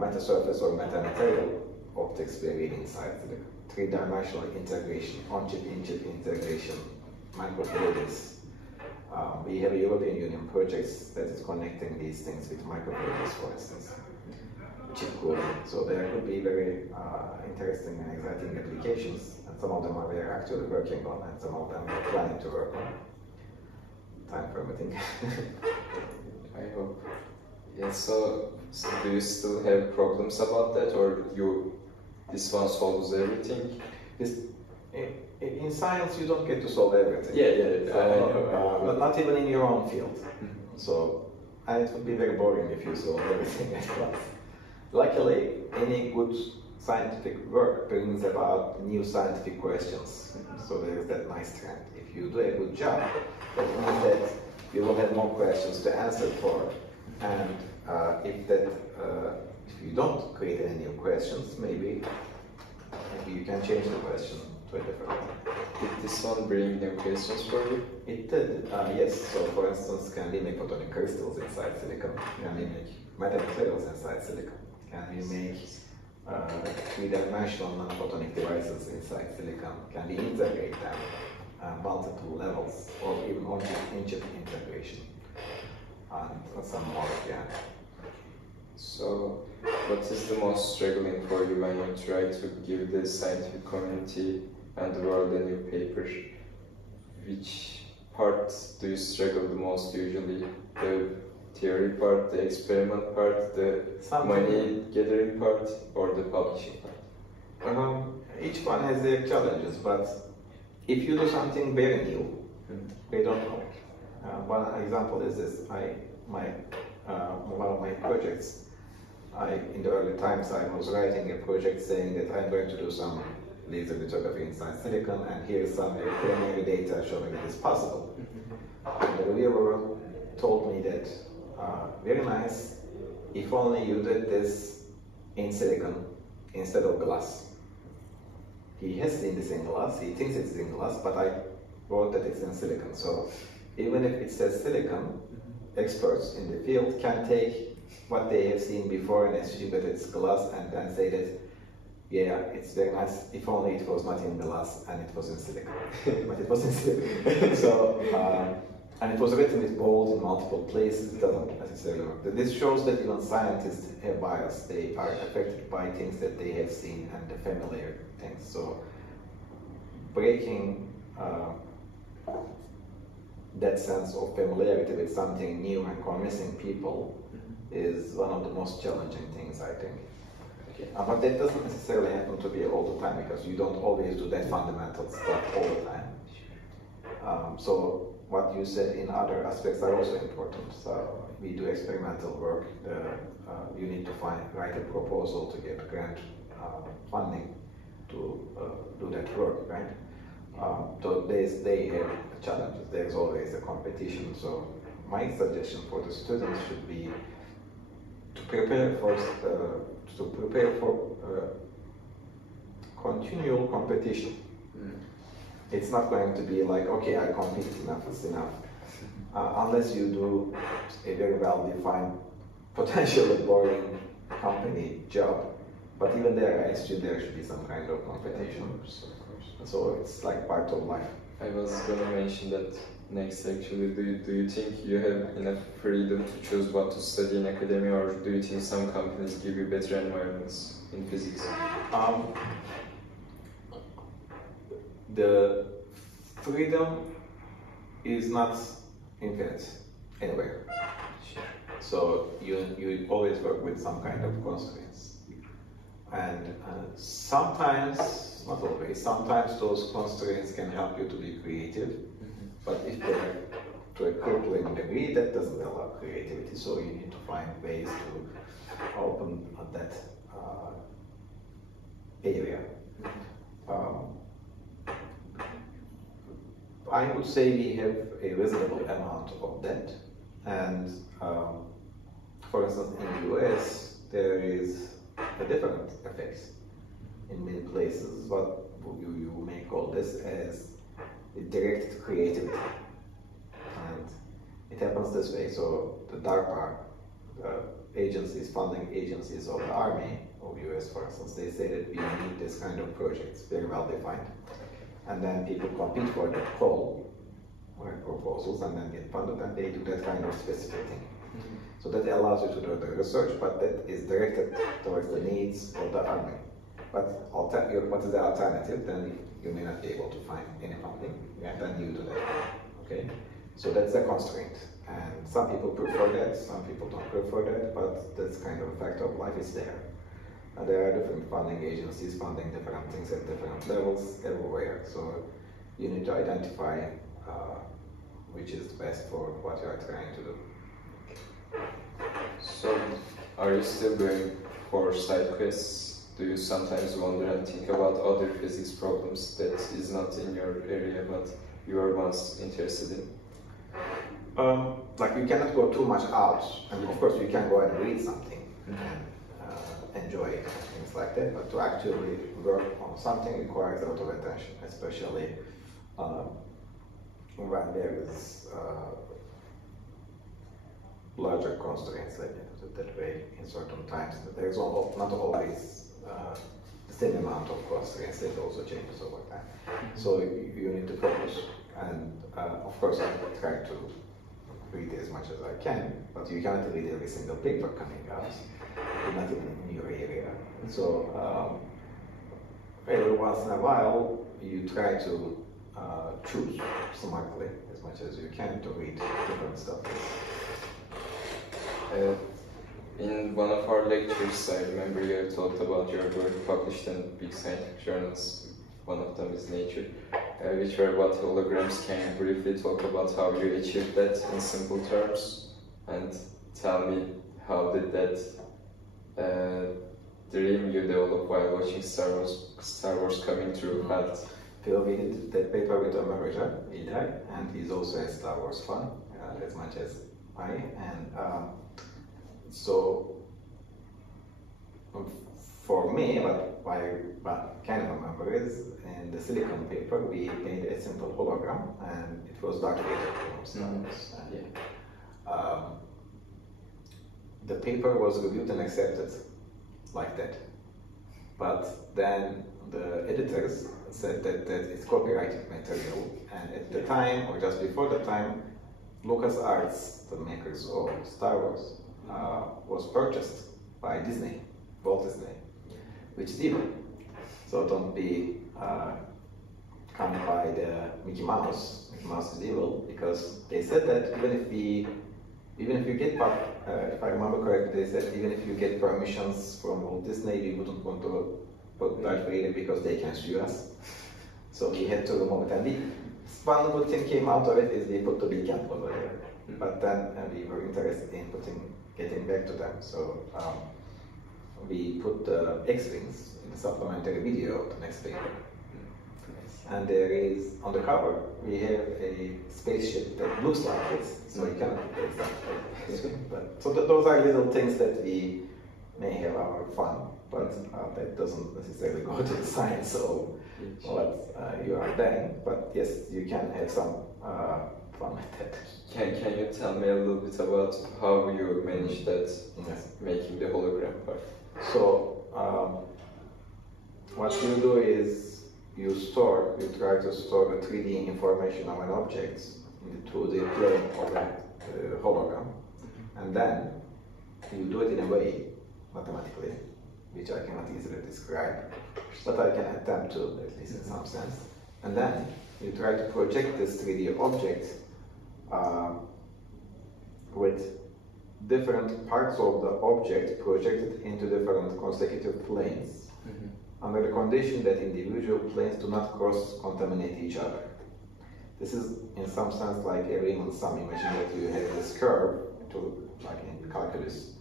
meta-surface or meta-material optics buried inside silicon. Three-dimensional integration, on-chip, in-chip integration, microfluidics. We have a European Union projects that is connecting these things with microfluidics, for instance, chip cooling. So there could be very interesting and exciting applications, and some of them we are actually working on, and some of them we're planning to work on. Time permitting. I hope. Yeah, so do you still have problems about that, or this one solves everything? In science, you don't get to solve everything. Yeah. Not even in your own field. So, and it would be very boring if you solve everything at once. Luckily, any good scientific work brings about new scientific questions. So there is that nice trend. If you do a good job, that means that you will have more questions to answer for. And if you don't create any new questions, maybe you can change the question to a different one. Did this one bring new questions for you? It did, yes. So for instance, can we make photonic crystals inside silicon? Can we make metamaterials inside silicon? Can we make three-dimensional non-photonic devices inside silicon? Can we integrate them multiple levels, or even on-chip, in-chip integration? And some more, yeah. So, what is the most struggling for you when you try to give the scientific community and the world a new paper? Which part do you struggle the most usually? The theory part, the experiment part, the money gathering part, or the publishing part? Each one has their challenges, but if you do something very new, they don't know. One example is this: one of my projects. In the early times, I was writing a project saying that I'm going to do some laser lithography inside silicon, and here's some preliminary data showing that it's possible. And the reviewer told me that, very nice, if only you did this in silicon instead of glass. He has seen this in glass, he thinks it's in glass, but I wrote that it's in silicon. So even if it says silicon, experts in the field can take what they have seen before and assume that it's glass, and then say that, yeah, it's very nice, if only it was not in glass and it was in silicon. But it was in silicon. So, and it was written with bold in multiple places. It doesn't necessarily work. This shows that even scientists have bias. They are affected by things that they have seen and the familiar things. So breaking that sense of familiarity with something new and convincing people is one of the most challenging things, I think. Okay. But that doesn't necessarily happen to be all the time, because you don't always do that fundamental stuff all the time. So what you said in other aspects are also important. So we do experimental work. You need to write a proposal to get grant funding to do that work, right? So they have challenges. There's always a competition. So my suggestion for the students should be to prepare for continual competition. It's not going to be like, okay, I compete enough, it's enough. Unless you do a very well-defined, potentially boring company job. But even there, I assume there should be some kind of competition. Of course. So it's like part of life. I was going to mention that next actually. Do you think you have enough freedom to choose what to study in academia, or do you think some companies give you better environments in physics? The freedom is not infinite anywhere. So you always work with some kind of constraints. And sometimes, not always, sometimes those constraints can help you to be creative. But if they're to a crippling degree, that doesn't allow creativity. So you need to find ways to open that area. I would say we have a reasonable amount of that, and for instance, in the US, there is a different effects in many places. What you may call this as directed creativity, and it happens this way. So the DARPA, the funding agencies of the Army of US, for instance, they say that we need this kind of projects, very well defined. And then people compete for that call or proposals and then get funded, and they do that kind of specific thing. So that allows you to do the research, but that is directed towards the needs of the army. But what is the alternative? Then you may not be able to find any funding, and then you do that. Okay? So that's a constraint. And some people prefer that, some people don't prefer that, but that's kind of a fact of life, is there. There are different funding agencies funding different things at different levels everywhere. So you need to identify which is the best for what you are trying to do. So, are you still going for side quests? Do you sometimes wonder and think about other physics problems that is not in your area but you were once interested in? Like, you cannot go too much out, and of course you can go and read something and enjoy it, things like that, but to actually work on something requires a lot of attention, especially when there is larger constraints, like that way, in certain times. There is not always the same amount of constraints, it also changes over time. So you need to focus, and of course I try to read as much as I can, but you can't read every single paper coming out, not even in your area. So every once in a while you try to choose smartly as much as you can to read different stuff. In one of our lectures, I remember you have talked about your work published in big scientific journals. One of them is Nature, which were what holograms. Can you briefly talk about how you achieved that in simple terms, and tell me how did that dream you developed while watching Star Wars coming true felt? We did that paper with Ömer Hoca, and he's also a Star Wars fan, as much as I. And so, for me, what I kind of remember is in the silicon paper, we made a simple hologram, and it was Darth Vader from Star Wars. And, the paper was reviewed and accepted like that. But then the editors said that it's copyrighted material, and at the time, or just before the time, LucasArts, the makers of Star Wars, was purchased by Disney, Walt Disney, which is evil. So don't be come by the Mickey Mouse. Mickey Mouse is evil, because they said that even if you get, if I remember correctly, they said even if you get permissions from Walt Disney, we wouldn't want to put Darth Vader because they can sue us. So we had to remove it. And one good thing came out of it is we put the Bilkent logo there. But then we were interested in getting back to them. So we put the X-Wings in the supplementary video of the next paper. And there is, on the cover, we have a spaceship that looks like this, so you cannot replace that. But, so those are little things that we may have our fun, but that doesn't necessarily go to the science of what you are doing. But yes, you can have some fun with that. Can you tell me a little bit about how you managed that, making the hologram part? So, what you do is, you try to store the 3D information of an object in the 2D plane of that hologram, and then you do it in a way, mathematically, which I cannot easily describe, but I can attempt to, at least in some sense. And then you try to project this 3D object with different parts of the object projected into different consecutive planes, under the condition that individual planes do not cross-contaminate each other. This is, in some sense, like a Riemann sum. Imagine that you have this curve, like in calculus.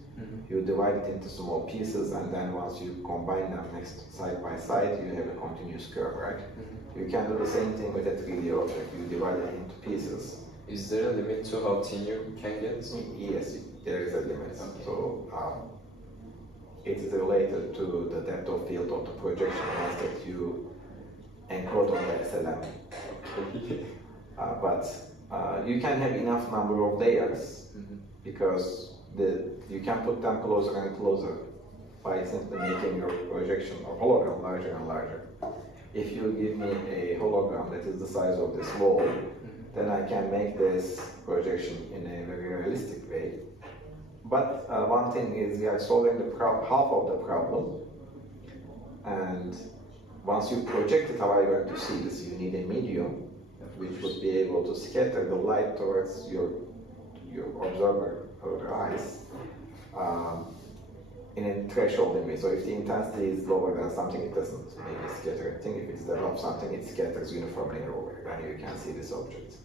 You divide it into small pieces, and then once you combine them next side by side, you have a continuous curve, right? You can do the same thing with a 3D object. You divide it into pieces. Is there a limit to how thin you can get? Yes, there is a limit. So, it is related to the depth of field of the projection lines that you encode on the SLM. But you can have enough number of layers because you can put them closer and closer by simply making your projection or hologram larger and larger. If you give me a hologram that is the size of this wall, then I can make this projection in a very realistic way. But one thing is we are solving the half of the problem, and once you project it, how are you going to see this? You need a medium which would be able to scatter the light towards your observer or the eyes in a thresholding way. So if the intensity is lower than something, it doesn't maybe scatter anything. If it's above something, it scatters uniformly over, and you can see this object.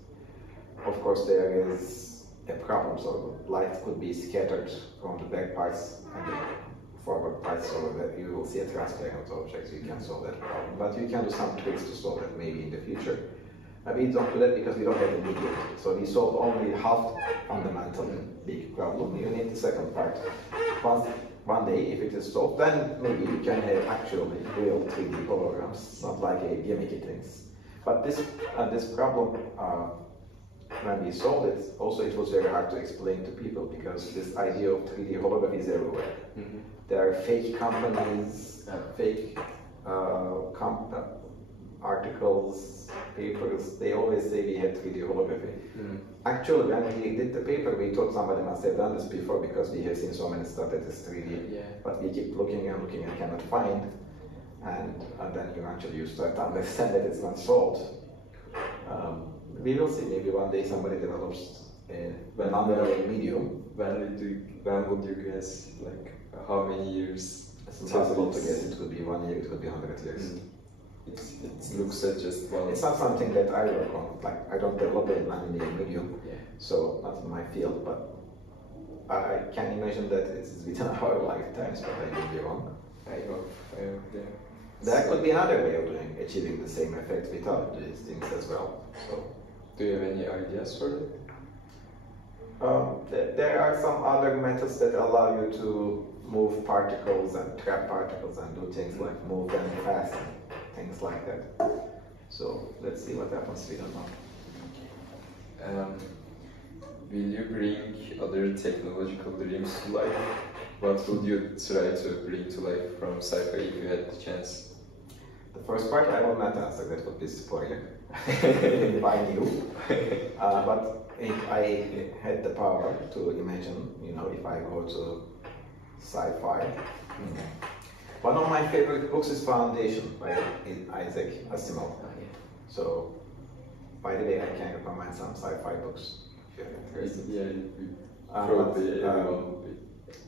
Of course, there is a problem, so light could be scattered from the back parts and the forward parts, so that you will see a transparent object. You can solve that problem, but you can do some tricks to solve that maybe in the future. We don't do that because we don't have the medium. So we solved only half fundamental big problem. You need the second part. One day, if it is solved, then maybe you can have actually real 3D holograms, not like a gimmicky things. But this problem. When we solved it, also it was very hard to explain to people because this idea of 3D holography is everywhere. There are fake companies, fake articles, papers, they always say we had 3D holography. Actually, when we did the paper, we thought somebody must have done this before because we have seen so many stuff that is 3D, but we keep looking and looking and cannot find, and then eventually you start to understand that it's not solved. We will see. Maybe one day somebody develops an underlying medium. When would you guess? Like how many years? It's impossible to guess. It could be 1 year. It could be 100 years. It looks at just one. It's not something that I work on. Like I don't develop a non-linear medium, so not in my field. But I can imagine that it's within our lifetimes, but I may be wrong. I hope, yeah. There could be another way of achieving the same effect without these things as well. So, do you have any ideas for it? There are some other methods that allow you to move particles and trap particles and do things like move them fast and things like that. So let's see what happens. We don't know. Will you bring other technological dreams to life? What would you try to bring to life from sci-fi if you had the chance? The first part I will not answer, that would be spoiler. If I knew. But if I had the power to imagine, if I go to sci-fi. One of my favorite books is Foundation by Isaac Asimov. So, by the way, I can recommend some sci-fi books.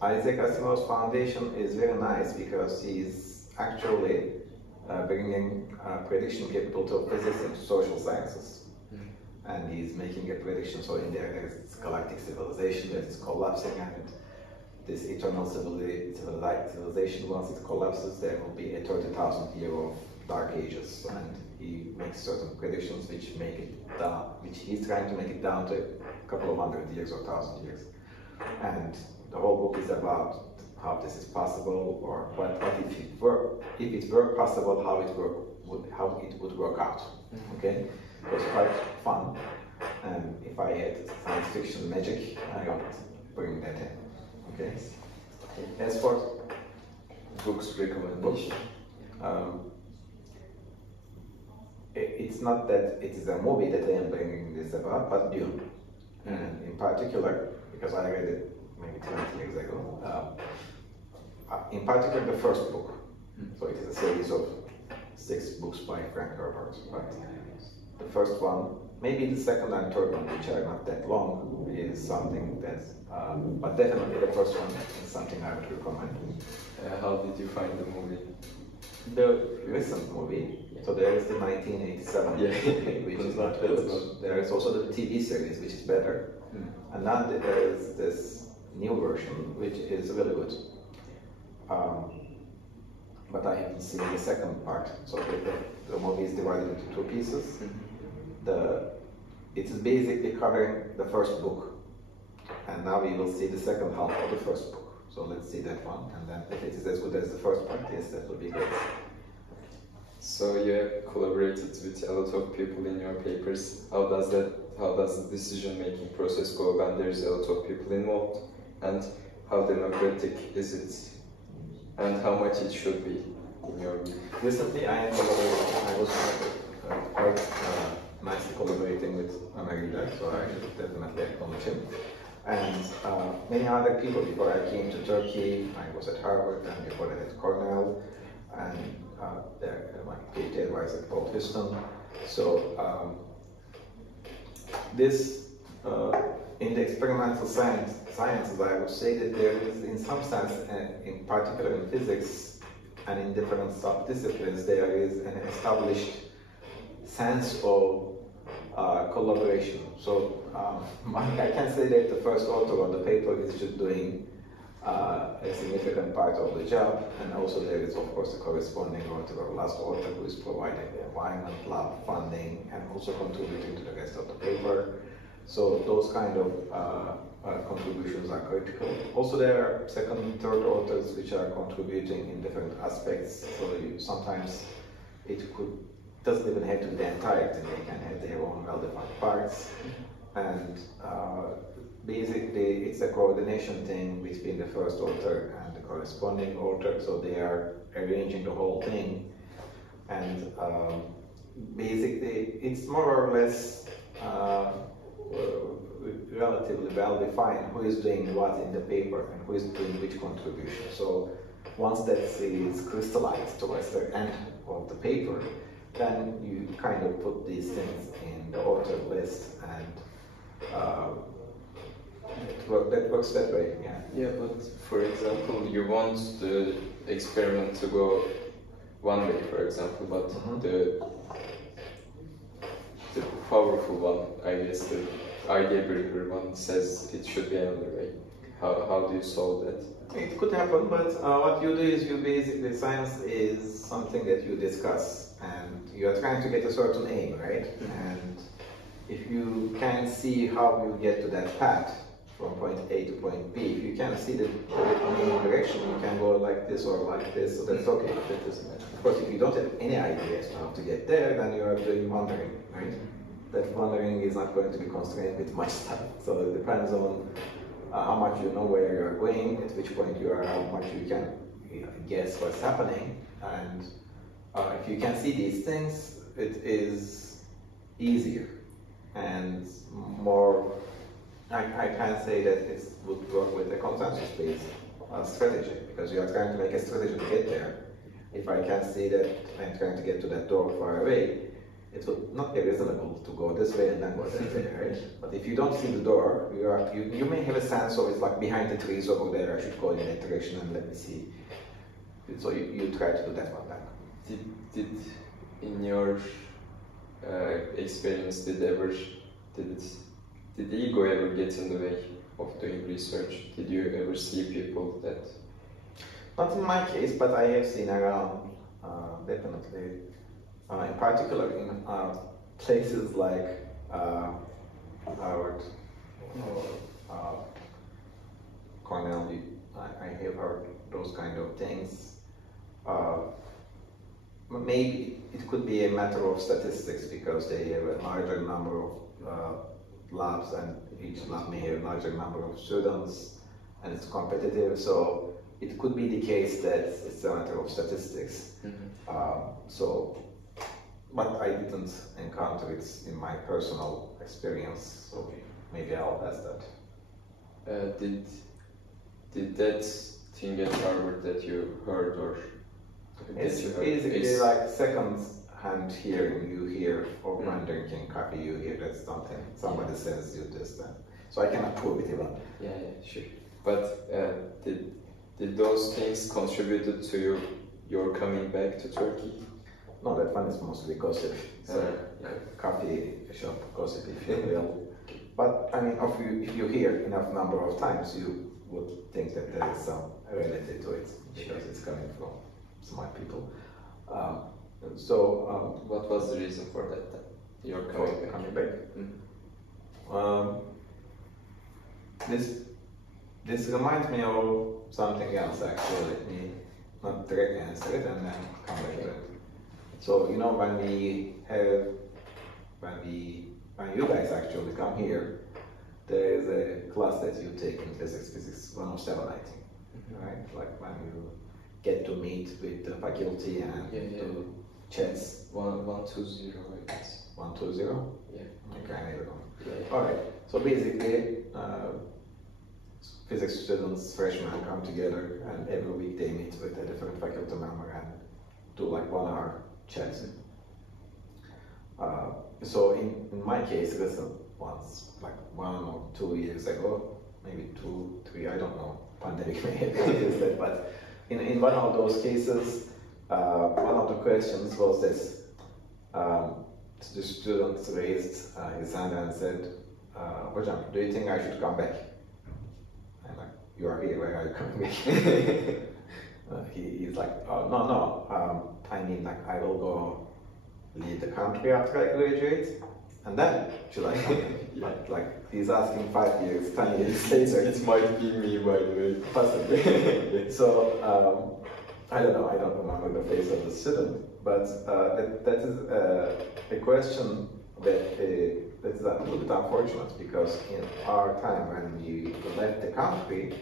Isaac Asimov's Foundation is very nice because he's actually bringing prediction capability of physics into social sciences. And he's making a prediction, so in there is galactic civilization that is collapsing, and this eternal civilization, once it collapses, there will be a 30,000 year of dark ages, and he makes certain predictions which make it down, which he's trying to make it down to a couple of 100 years or 1,000 years. And the whole book is about how this is possible, or what if it were possible, how it would work out. Okay, it was quite fun, and if I had science fiction magic, I would bring that in. Okay. As for books recommendation, it's not that it is a movie that I am bringing this about, but Dune, and in particular, because I read it maybe 20 years ago. In particular, the first book. So it is a series of 6 books by Frank Herbert. But the first one, maybe the second and third one, which are not that long, is something that, but definitely the first one is something I would recommend. How did you find the movie? The recent movie. So there is the 1987 movie, which is not good. There is also the TV series, which is better. And then there is this new version, which is really good. But I haven't seen the second part. So the movie is divided into 2 pieces. It is basically covering the first book, and now we will see the second half of the first book. So let's see that one, and then if it is as good as the first part, yes, that will be good. So you have collaborated with a lot of people in your papers. How does the decision-making process go when there is a lot of people involved, and how democratic is it, and how much it should be in your view? Recently, I was quite nicely collaborating with America, so I definitely acknowledge him. And many other people. Before I came to Turkey, I was at Harvard, and before that at Cornell, and my PhD advisor Paul Houston. So this in the experimental sciences, I would say that there is, in some sense, in particular in physics and in different subdisciplines, there is an established sense of collaboration. So I can say that the first author on the paper is just doing a significant part of the job, and also there is, of course, the corresponding author or last author who is providing the environment, lab funding, and also contributing to the rest of the paper. So those kind of contributions are critical. Also, there are second and third authors which are contributing in different aspects. So sometimes it doesn't even have to be the entire thing. They can have their own well-defined parts, and basically it's a coordination thing between the first author and the corresponding author. So they are arranging the whole thing, and basically it's more or less relatively well defined who is doing what in the paper and who is doing which contribution. So once that is crystallized towards the end of the paper, then you kind of put these things in the author list, and that works that way. Yeah, but for example, you want the experiment to go one way, for example, but the powerful one, I guess, the idea bringer one, says it should be another way. how do you solve that? It could happen, but what you do is you basically, science is something that you discuss and you are trying to get a certain aim, right? And if you can't see how you get to that path from point A to point B, if you can't see the main direction, you can go like this or like this, so that's okay. Of course, if you don't have any idea as to how to get there, then you are doing wandering, right? That wandering is not going to be constrained with much stuff. So it depends on how much you know where you are going, at which point you are, how much you can guess what's happening. And if you can see these things, it is easier and more, I can say that it would work with a consensus-based strategy, because you are trying to make a strategy to get there. If I can see that I'm trying to get to that door far away, it would not be reasonable to go this way and then go that way, right? But if you don't see the door, you may have a sense of it's like behind the trees over there, I should go in that direction and let me see. So you try to do that one then. Did in your experience, did the ego ever get in the way of doing research? Did you ever see people that? Not in my case, but I have seen around, definitely. In particular, in places like Harvard or Cornell, I have heard those kind of things. Maybe it could be a matter of statistics, because they have a larger number of labs, and each lab may have a larger number of students, and it's competitive. So it could be the case that it's a matter of statistics. But I didn't encounter it in my personal experience, so maybe I'll pass that. Did that thing at Harvard that you heard, or it's basically like second-hand hearing. You hear, or when drinking coffee, you hear that something somebody says you this, then. So I cannot prove it even. Yeah, sure. But did those things contributed to your coming back to Turkey? No, that one is mostly gossip. So coffee shop gossip, if you will. But I mean, if you hear enough number of times, you would think that there is some reality to it, because it's coming from smart people. What was the reason for that? You're coming back. This reminds me of something else, actually. Let me not directly answer it and then come back to it. So, you know, when you guys actually come here, there is a class that you take in physics 107, I think, right? Like when you get to meet with the faculty and do chats. 120, I guess. 120? Yeah. Okay, I never know. Yeah. All right. So basically, physics students, freshmen, come together, and every week they meet with a different faculty member and do like 1 hour chats. So in my case, it was once, like 1 or 2 years ago, maybe 2, 3, I don't know, pandemic may have used that, but in one of those cases, one of the questions was this. The student raised his hand and said, Hocam, do you think I should come back? I'm like, you are here, where are you coming back? He's like, oh, no, I mean, like, I will go leave the country after I graduate, and then should I come back? Like, he's asking 5 years, 10 years later. It might be me, by the way. Possibly. So, I don't know, I don't remember the face of the student, but that is a question that is a little bit unfortunate, because in our time when we left the country,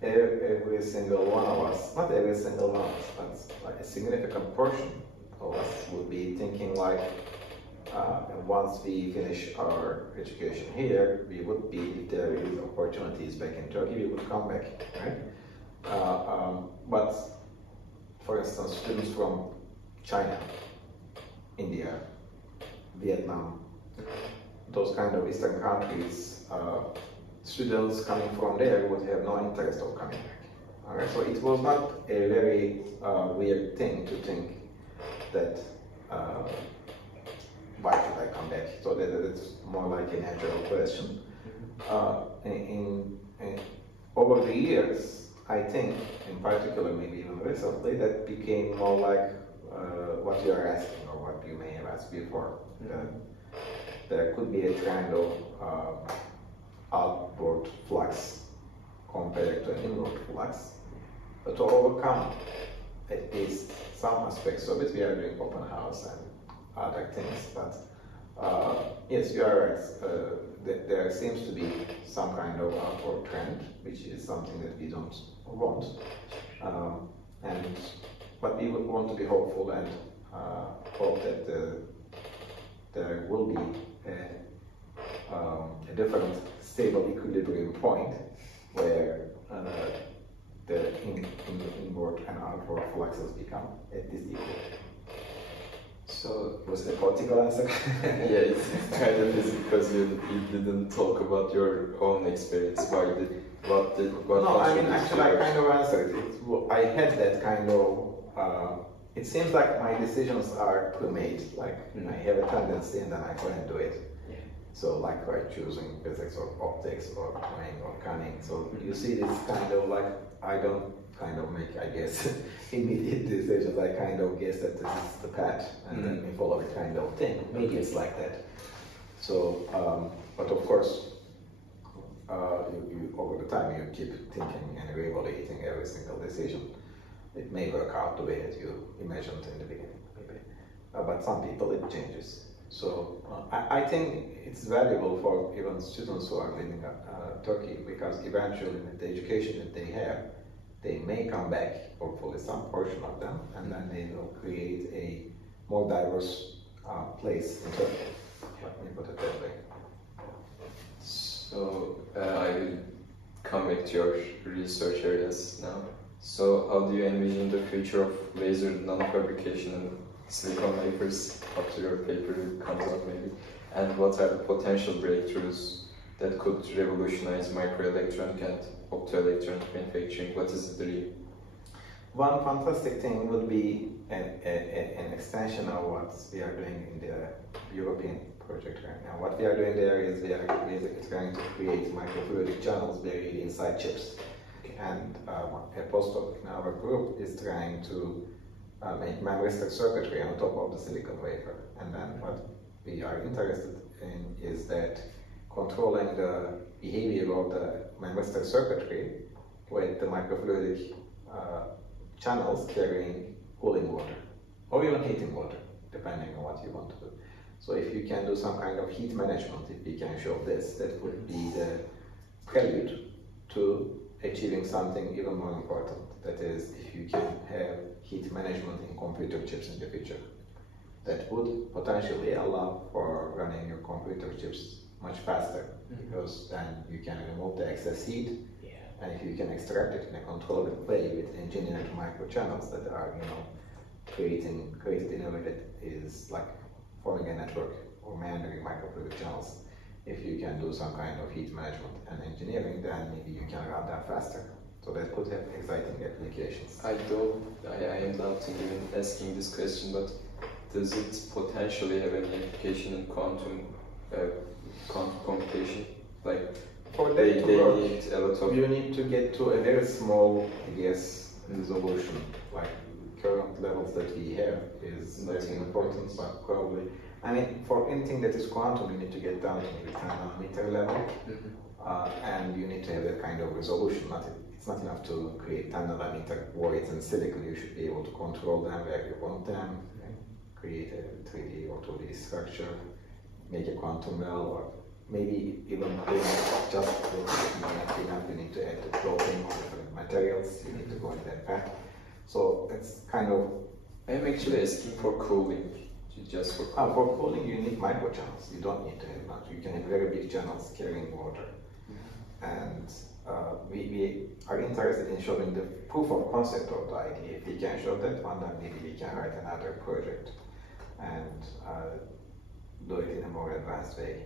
every single one of us, not every single one of us, but like a significant portion of us would be thinking like, once we finish our education here, we would be, if there is opportunities back in Turkey, we would come back, right? But for instance, students from China, India, Vietnam, those kind of Eastern countries, students coming from there would have no interest of coming back. All right, so it was not a very weird thing to think that why should I come back? So that it's more like a natural question. over the years, I think, in particular, maybe even recently, that became more like what you are asking or what you may have asked before. There could be a kind of outward flux compared to an inward flux. But to overcome at least some aspects of it, we are doing open house and other things. But yes, you are right. There seems to be some kind of upward trend, which is something that we don't want. But we would want to be hopeful and hope that there will be a different stable equilibrium point where the inward and outward fluxes become at least equal. So, was it a political answer? Yeah, it's kind of easy because you didn't talk about your own experience. What No, I mean, actually, I kind of answered it. I had that kind of. It seems like my decisions are pre-made. Like I have a tendency, and then I go and do it. Yeah. So, like choosing physics or optics or drawing or cunning. So you see this kind of like I don't kind of make, I guess, immediate decisions. I kind of guess that this is the path, and then we follow it kind of thing. Maybe it's like that. So, but of course, you over the time you keep thinking and reevaluating every single decision. It may work out the way that you imagined in the beginning, maybe. But some people it changes. So I think it's valuable for even students who are living in Turkey, because eventually with the education that they have, they may come back, hopefully some portion of them, and then they will create a more diverse place in Turkey. Let me put it that way. So I will come back to your research areas now. So how do you envision the future of laser nanofabrication and silicon wafers after your paper comes out maybe? And what are the potential breakthroughs that could revolutionize microelectronic and optoelectronic manufacturing? What is the dream? One fantastic thing would be an extension of what we are doing in the European project right now. What we are doing there is we are basically trying to create microfluidic channels buried inside chips. And a postdoc in our group is trying to make membristic circuitry on top of the silicon wafer. And then what we are interested in is that controlling the behavior of the membristic circuitry with the microfluidic channels carrying cooling water or even heating water, depending on what you want to do. So if you can do some kind of heat management, if we can show this, that would be the prelude to achieving something even more important. That is, if you can have heat management in computer chips in the future, that would potentially allow for running your computer chips much faster, because then you can remove the excess heat, and if you can extract it in a controlled way with engineered microchannels that are, created in a way that is like forming a network or meandering microfluidic channels. If you can do some kind of heat management and engineering, then maybe you can run that faster. So that could have exciting applications. I am doubting even asking this question, but does it potentially have any application in quantum computation? Like, for that they work, need a lot of... You need to get to a very small, I guess, resolution. Like current levels that we have is very important, but probably, I mean, for anything that is quantum, you need to get down to maybe 10 nanometer level, and you need to have that kind of resolution. It's not enough to create 10 nanometer voids in silicon. You should be able to control them where you want them, create a 3D or 2D structure, make a quantum well, or maybe even just enough. You need to add the clothing or different materials. You need to go in that path. So it's kind of... I'm actually asking for cooling. Just for cooling. For cooling, you need microchannels. You don't need to have much. You can have very big channels carrying water. And we are interested in showing the proof of concept of the idea. If we can show that one, then maybe we can write another project and do it in a more advanced way.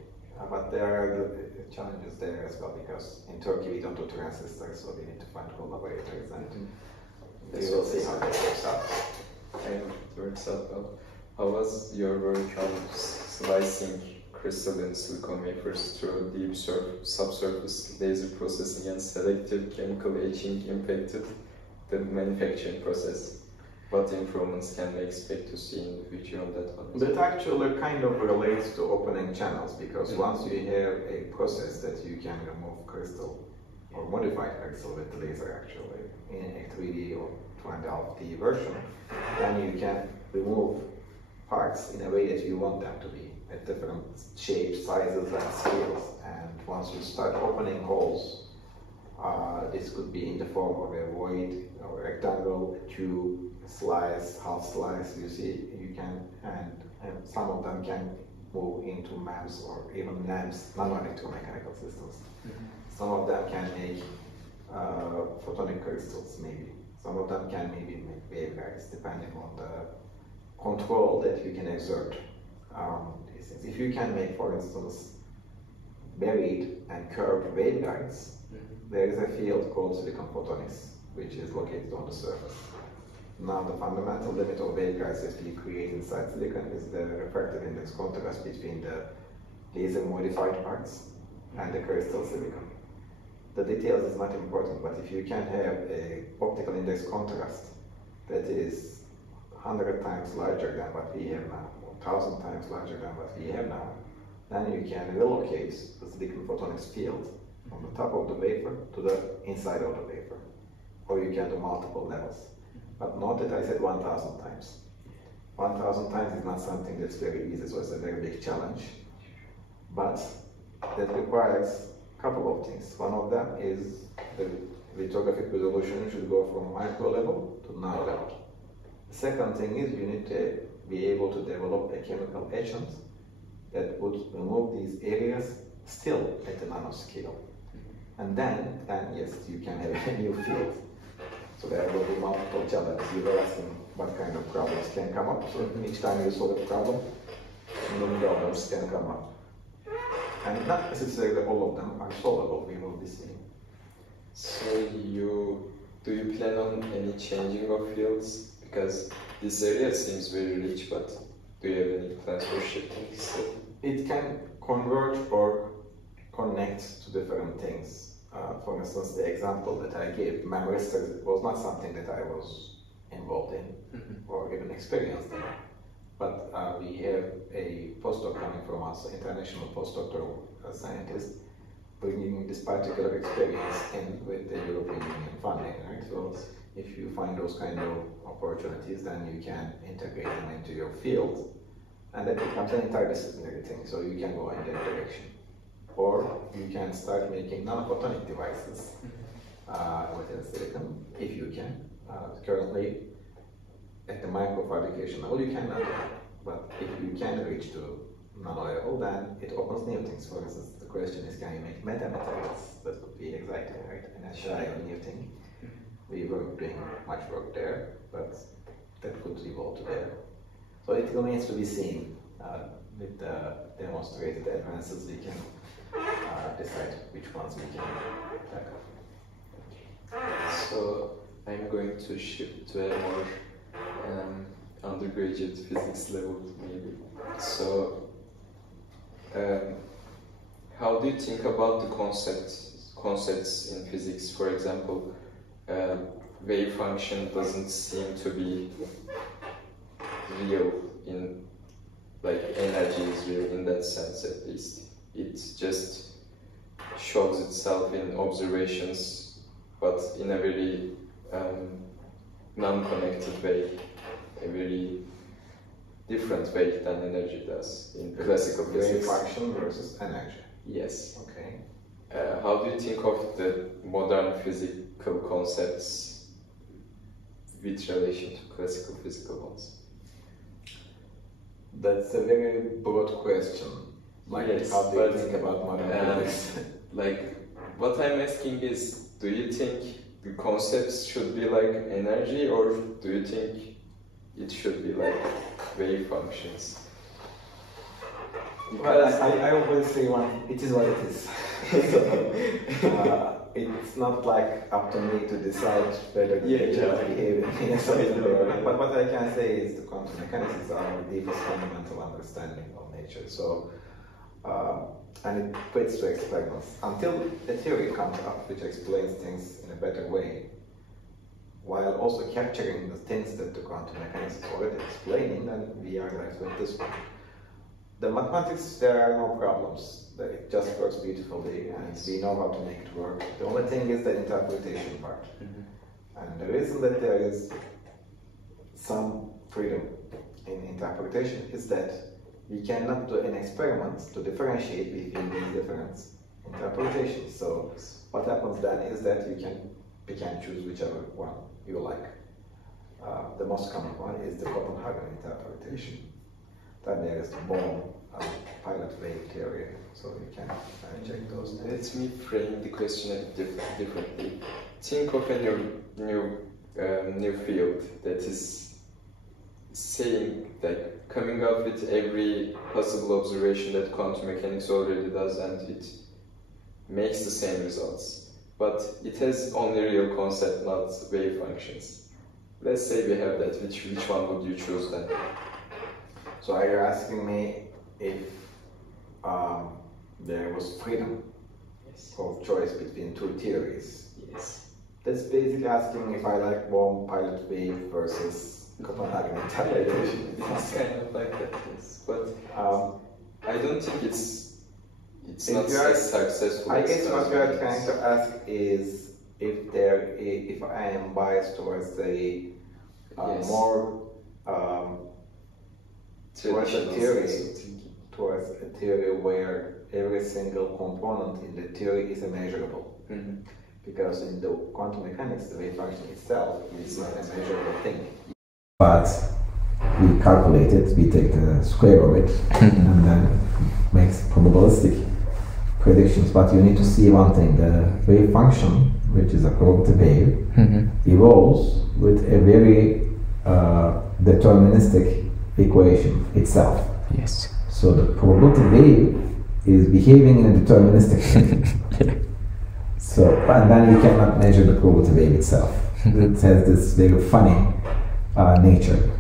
But there are challenges there as well, because in Turkey we don't do transistors, so we need to find collaborators, and we will see how that works out. And it works out well. How was your work on slicing crystalline silicon wafers through deep subsurface laser processing and selective chemical etching impacted the manufacturing process. What improvements can we expect to see in the future on that one? That actually kind of relates to opening channels, because once you have a process that you can remove crystal or modify crystal with laser actually in a 3D or 2.5D version, then you can remove parts in a way that you want them to be, at different shapes, sizes and scales. And once you start opening holes, this could be in the form of a void, or a rectangle, a tube, a slice, half slice, you see, you can, and some of them can move into MEMS or even NEMS, non-electromechanical systems. Some of them can make photonic crystals maybe. Some of them can maybe make waveguides, depending on the control that you can exert around these things. If you can make, for instance, buried and curved waveguides, there is a field called silicon photonics, which is located on the surface. Now, the fundamental limit of waveguides that we create inside silicon is the refractive index contrast between the laser modified parts and the crystal silicon. The details is not important, but if you can have a optical index contrast that is 100 times larger than what we have now, or 1,000 times larger than what we have now, then you can relocate the silicon photonics field from the top of the wafer to the inside of the wafer. Or you can do multiple levels. But note that I said 1,000 times. 1,000 times is not something that's very easy, so it's a very big challenge. But that requires a couple of things. One of them is the lithographic resolution should go from micro level to nano level. The second thing is you need to be able to develop a chemical agent that would remove these areas still at the nanoscale. And then yes, you can have a new field. So there will be multiple challenges. You were asking what kind of problems can come up. So each time you solve a problem, new problems can come up. And not necessarily all of them are solvable, we will be seeing. So do you plan on any changing of fields? Because this area seems very rich, but do you have any plans for shifting? It can converge or connect to different things. For instance, the example that I gave, memristors, was not something that I was involved in or even experienced in. But we have a postdoc coming from us, international postdoctoral scientist, bringing this particular experience in with the European Union funding, right? So if you find those kind of opportunities, then you can integrate them into your field, and that becomes an interdisciplinary thing, so you can go in that direction. Or you can start making nanophotonic devices within silicon, if you can. Currently, at the microfabrication level, you cannot. But if you can reach to nano level, then it opens new things. For instance, the question is, can you make metamaterials? That would be exciting, right? And that's a new thing. We were doing much work there, but that could evolve to there. So it remains to be seen. With the demonstrated advances, we can decide which ones we can tackle. So I'm going to shift to a more undergraduate physics level, maybe. So how do you think about the concepts in physics? For example, wave function doesn't seem to be real in, like, energy is real in that sense, at least. It just shows itself in observations, but in a very non-connected way, a very different way than energy does in classical physics. Wave function versus energy. Yes. Okay. How do you think of the modern physical concepts with relation to classical physical ones? That's a very broad question. Like, yes, how do you think about modern physics? Like, what I'm asking is, do you think the concepts should be like energy, or do you think it should be like wave functions? Well, I always say it is what it is. So, it's not like up to me to decide whether the nature is behaving in a certain way. But what I can say is the quantum mechanics is our deepest fundamental understanding of nature. So and it fits to experiments. Until a theory comes up which explains things in a better way, while also capturing the things that the quantum mechanics is already explaining, then we are left with this one. The mathematics, there are no problems. It just works beautifully, and we know how to make it work. The only thing is the interpretation part. And the reason that there is some freedom in interpretation is that we cannot do an experiment to differentiate between these different interpretations. So what happens then is that you can pick and choose whichever one you like. The most common one is the Copenhagen interpretation. Then there is the Bohm pilot wave theory, so you can check those. Let me frame the question a bit differently. Think of a new field that is saying, like, coming up with every possible observation that quantum mechanics already does, and it makes the same results. But it has only real concept, not wave functions. Let's say we have that. Which one would you choose then? So are you asking me if there was freedom of choice between two theories? Yes. That's basically asking if I like Bohm pilot wave versus Copenhagen interpretation. It's kind of like that, yes. But I don't think it's not as successful. I guess what you are trying to ask is if I am biased towards the more towards a theory where every single component in the theory is immeasurable. Because in the quantum mechanics, the wave function itself is not a measurable thing. But we calculate it, we take the square of it, and then makes probabilistic predictions. But you need to see one thing: the wave function, which is a probability wave, evolves with a very deterministic equation itself. Yes. So the probability wave is behaving in a deterministic way. So, and then you cannot measure the probability wave itself. It has this very funny nature.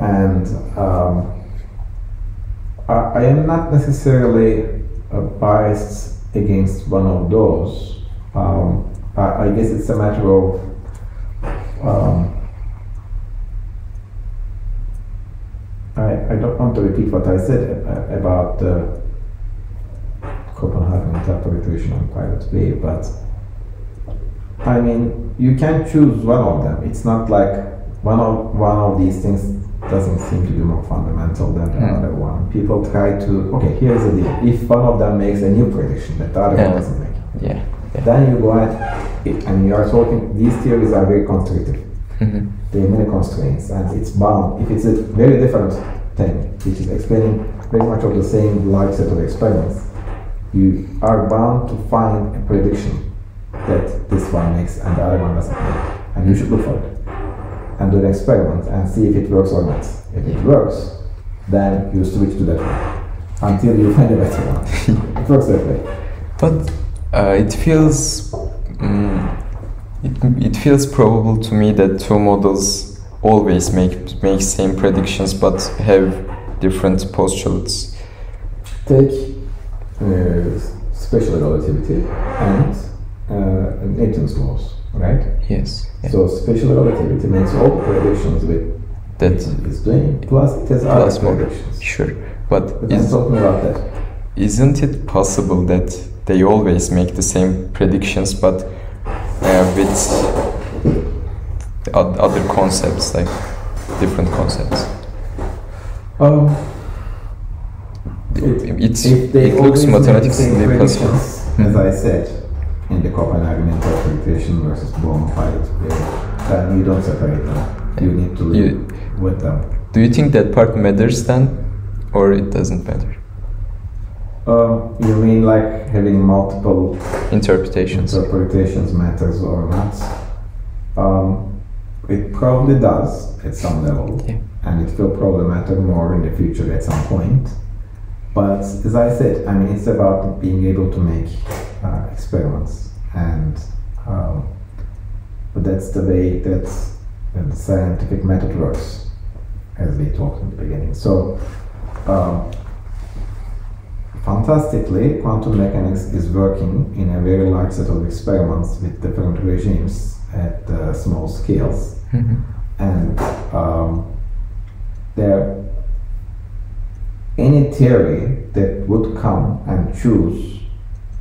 And I am not necessarily biased against one of those. I guess it's a matter of I don't want to repeat what I said about the Copenhagen interpretation on pilot wave, but I mean, you can choose one of them. It's not like one of these things doesn't seem to be more fundamental than the other one. People try to, okay, here's the deal. If one of them makes a new prediction that the other one doesn't make, then you go ahead, and you are talking, these theories are very constrictive. There are many constraints, and it's bound. If it's a very different thing, which is explaining very much of the same large set of experiments, you are bound to find a prediction that this one makes and the other one doesn't make. And you should look for it and do an experiment and see if it works or not. If it works, then you switch to that one until you find a better one. It works that way. But it feels it feels probable to me that two models always make same predictions but have different postulates. Take special relativity and Newton's laws, right? Yes. So special relativity makes all the predictions with that is doing, plus it has other predictions. Sure, but I'm talking about that. Isn't it possible that they always make the same predictions, but with other concepts, like different concepts? It looks mathematically possible. As I said, in the Copenhagen interpretation versus Bohm pilot wave, then you don't separate them. You need to live with them. Do you think that part matters then, or it doesn't matter? You mean like having multiple interpretations matters or not? It probably does at some level, and it will probably matter more in the future at some point. But as I said, I mean, it's about being able to make experiments, and but that's the way that the scientific method works, as we talked in the beginning. So fantastically, quantum mechanics is working in a very large set of experiments with different regimes at small scales. And any theory that would come and choose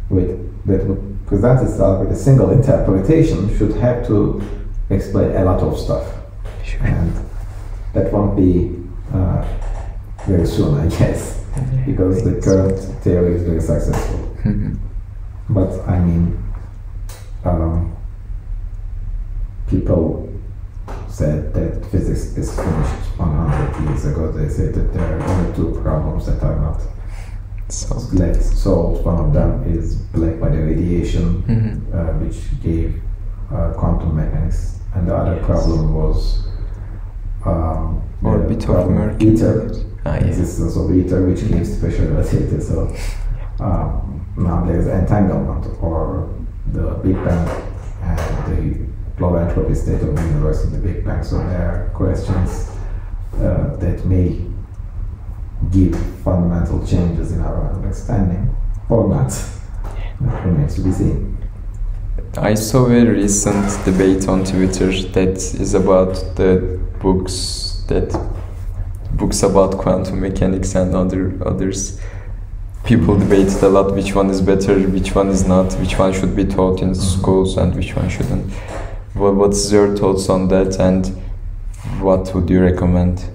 that would present itself with a single interpretation should have to explain a lot of stuff. Sure. And that won't be very soon, I guess, because the current theory is very successful. But I mean, people said that physics is finished 100 years ago. They said that there are only two problems that are not solved. One of them is black body radiation, which gave quantum mechanics, and the other problem was orbit of Mercury. Ether, existence of ether, which gave special relativity. So now there is entanglement, or the Big Bang and the low entropy state of the universe in the Big Bang. So there are questions that may give fundamental changes in our understanding, or not. That remains to be seen. I saw a recent debate on Twitter that is about the books about quantum mechanics and others. People debated a lot which one is better, which one is not, which one should be taught in schools and which one shouldn't. What's your thoughts on that, and what would you recommend?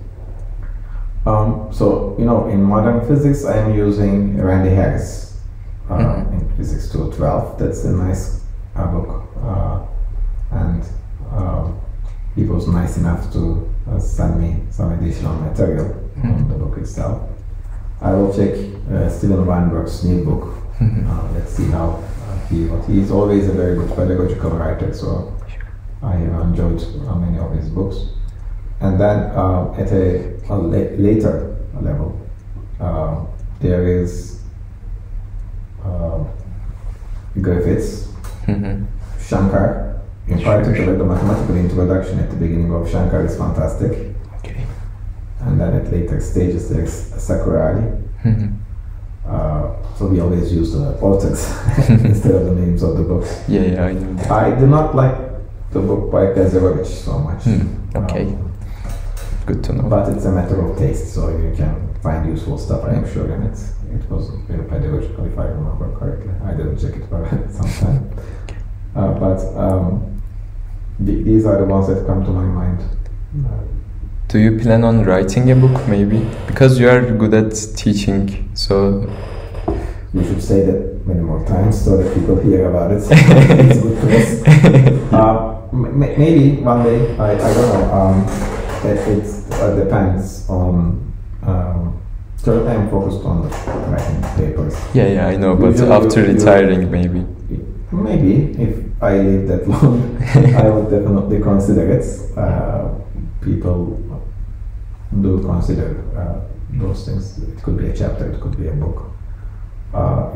So, in modern physics, I'm using Randy Harris in Physics 212. That's a nice book, and he was nice enough to send me some additional material on the book itself. I will check Steven Weinberg's new book. Let's see how he's always a very good pedagogical writer, so I have enjoyed many of his books. And then at a later level, there is Griffiths, Shankar. In particular, the mathematical introduction at the beginning of Shankar is fantastic. Okay. And then at later stages there's Sakurari. So we always use the authors instead of the names of the books. Yeah, I know that. I do not like the book by Kazarovich so much. Okay. Good to know. But it's a matter of taste, so you can find useful stuff, I am sure, and it was very pedagogical, if I remember correctly. I didn't check it for some time. These are the ones that come to my mind. Do you plan on writing a book, maybe? Because you are good at teaching, so... You should say that many more times so that people hear about it. It's good press. Maybe one day, I don't know. It depends on... currently I'm focused on writing papers. Yeah, I know, but after retiring, maybe. Maybe, if I live that long, I would definitely consider it. People do consider those things. It could be a chapter, it could be a book.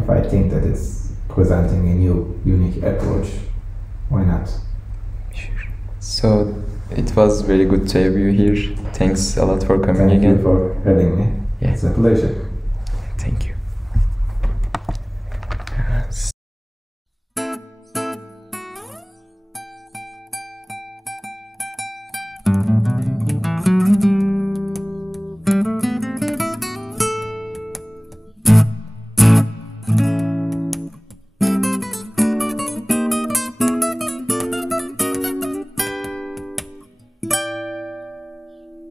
If I think that it's presenting a new, unique approach, why not? Sure. So, it was very good to have you here. Thanks a lot for coming again. Thank you for having me. Yeah. It's a pleasure. Thank you.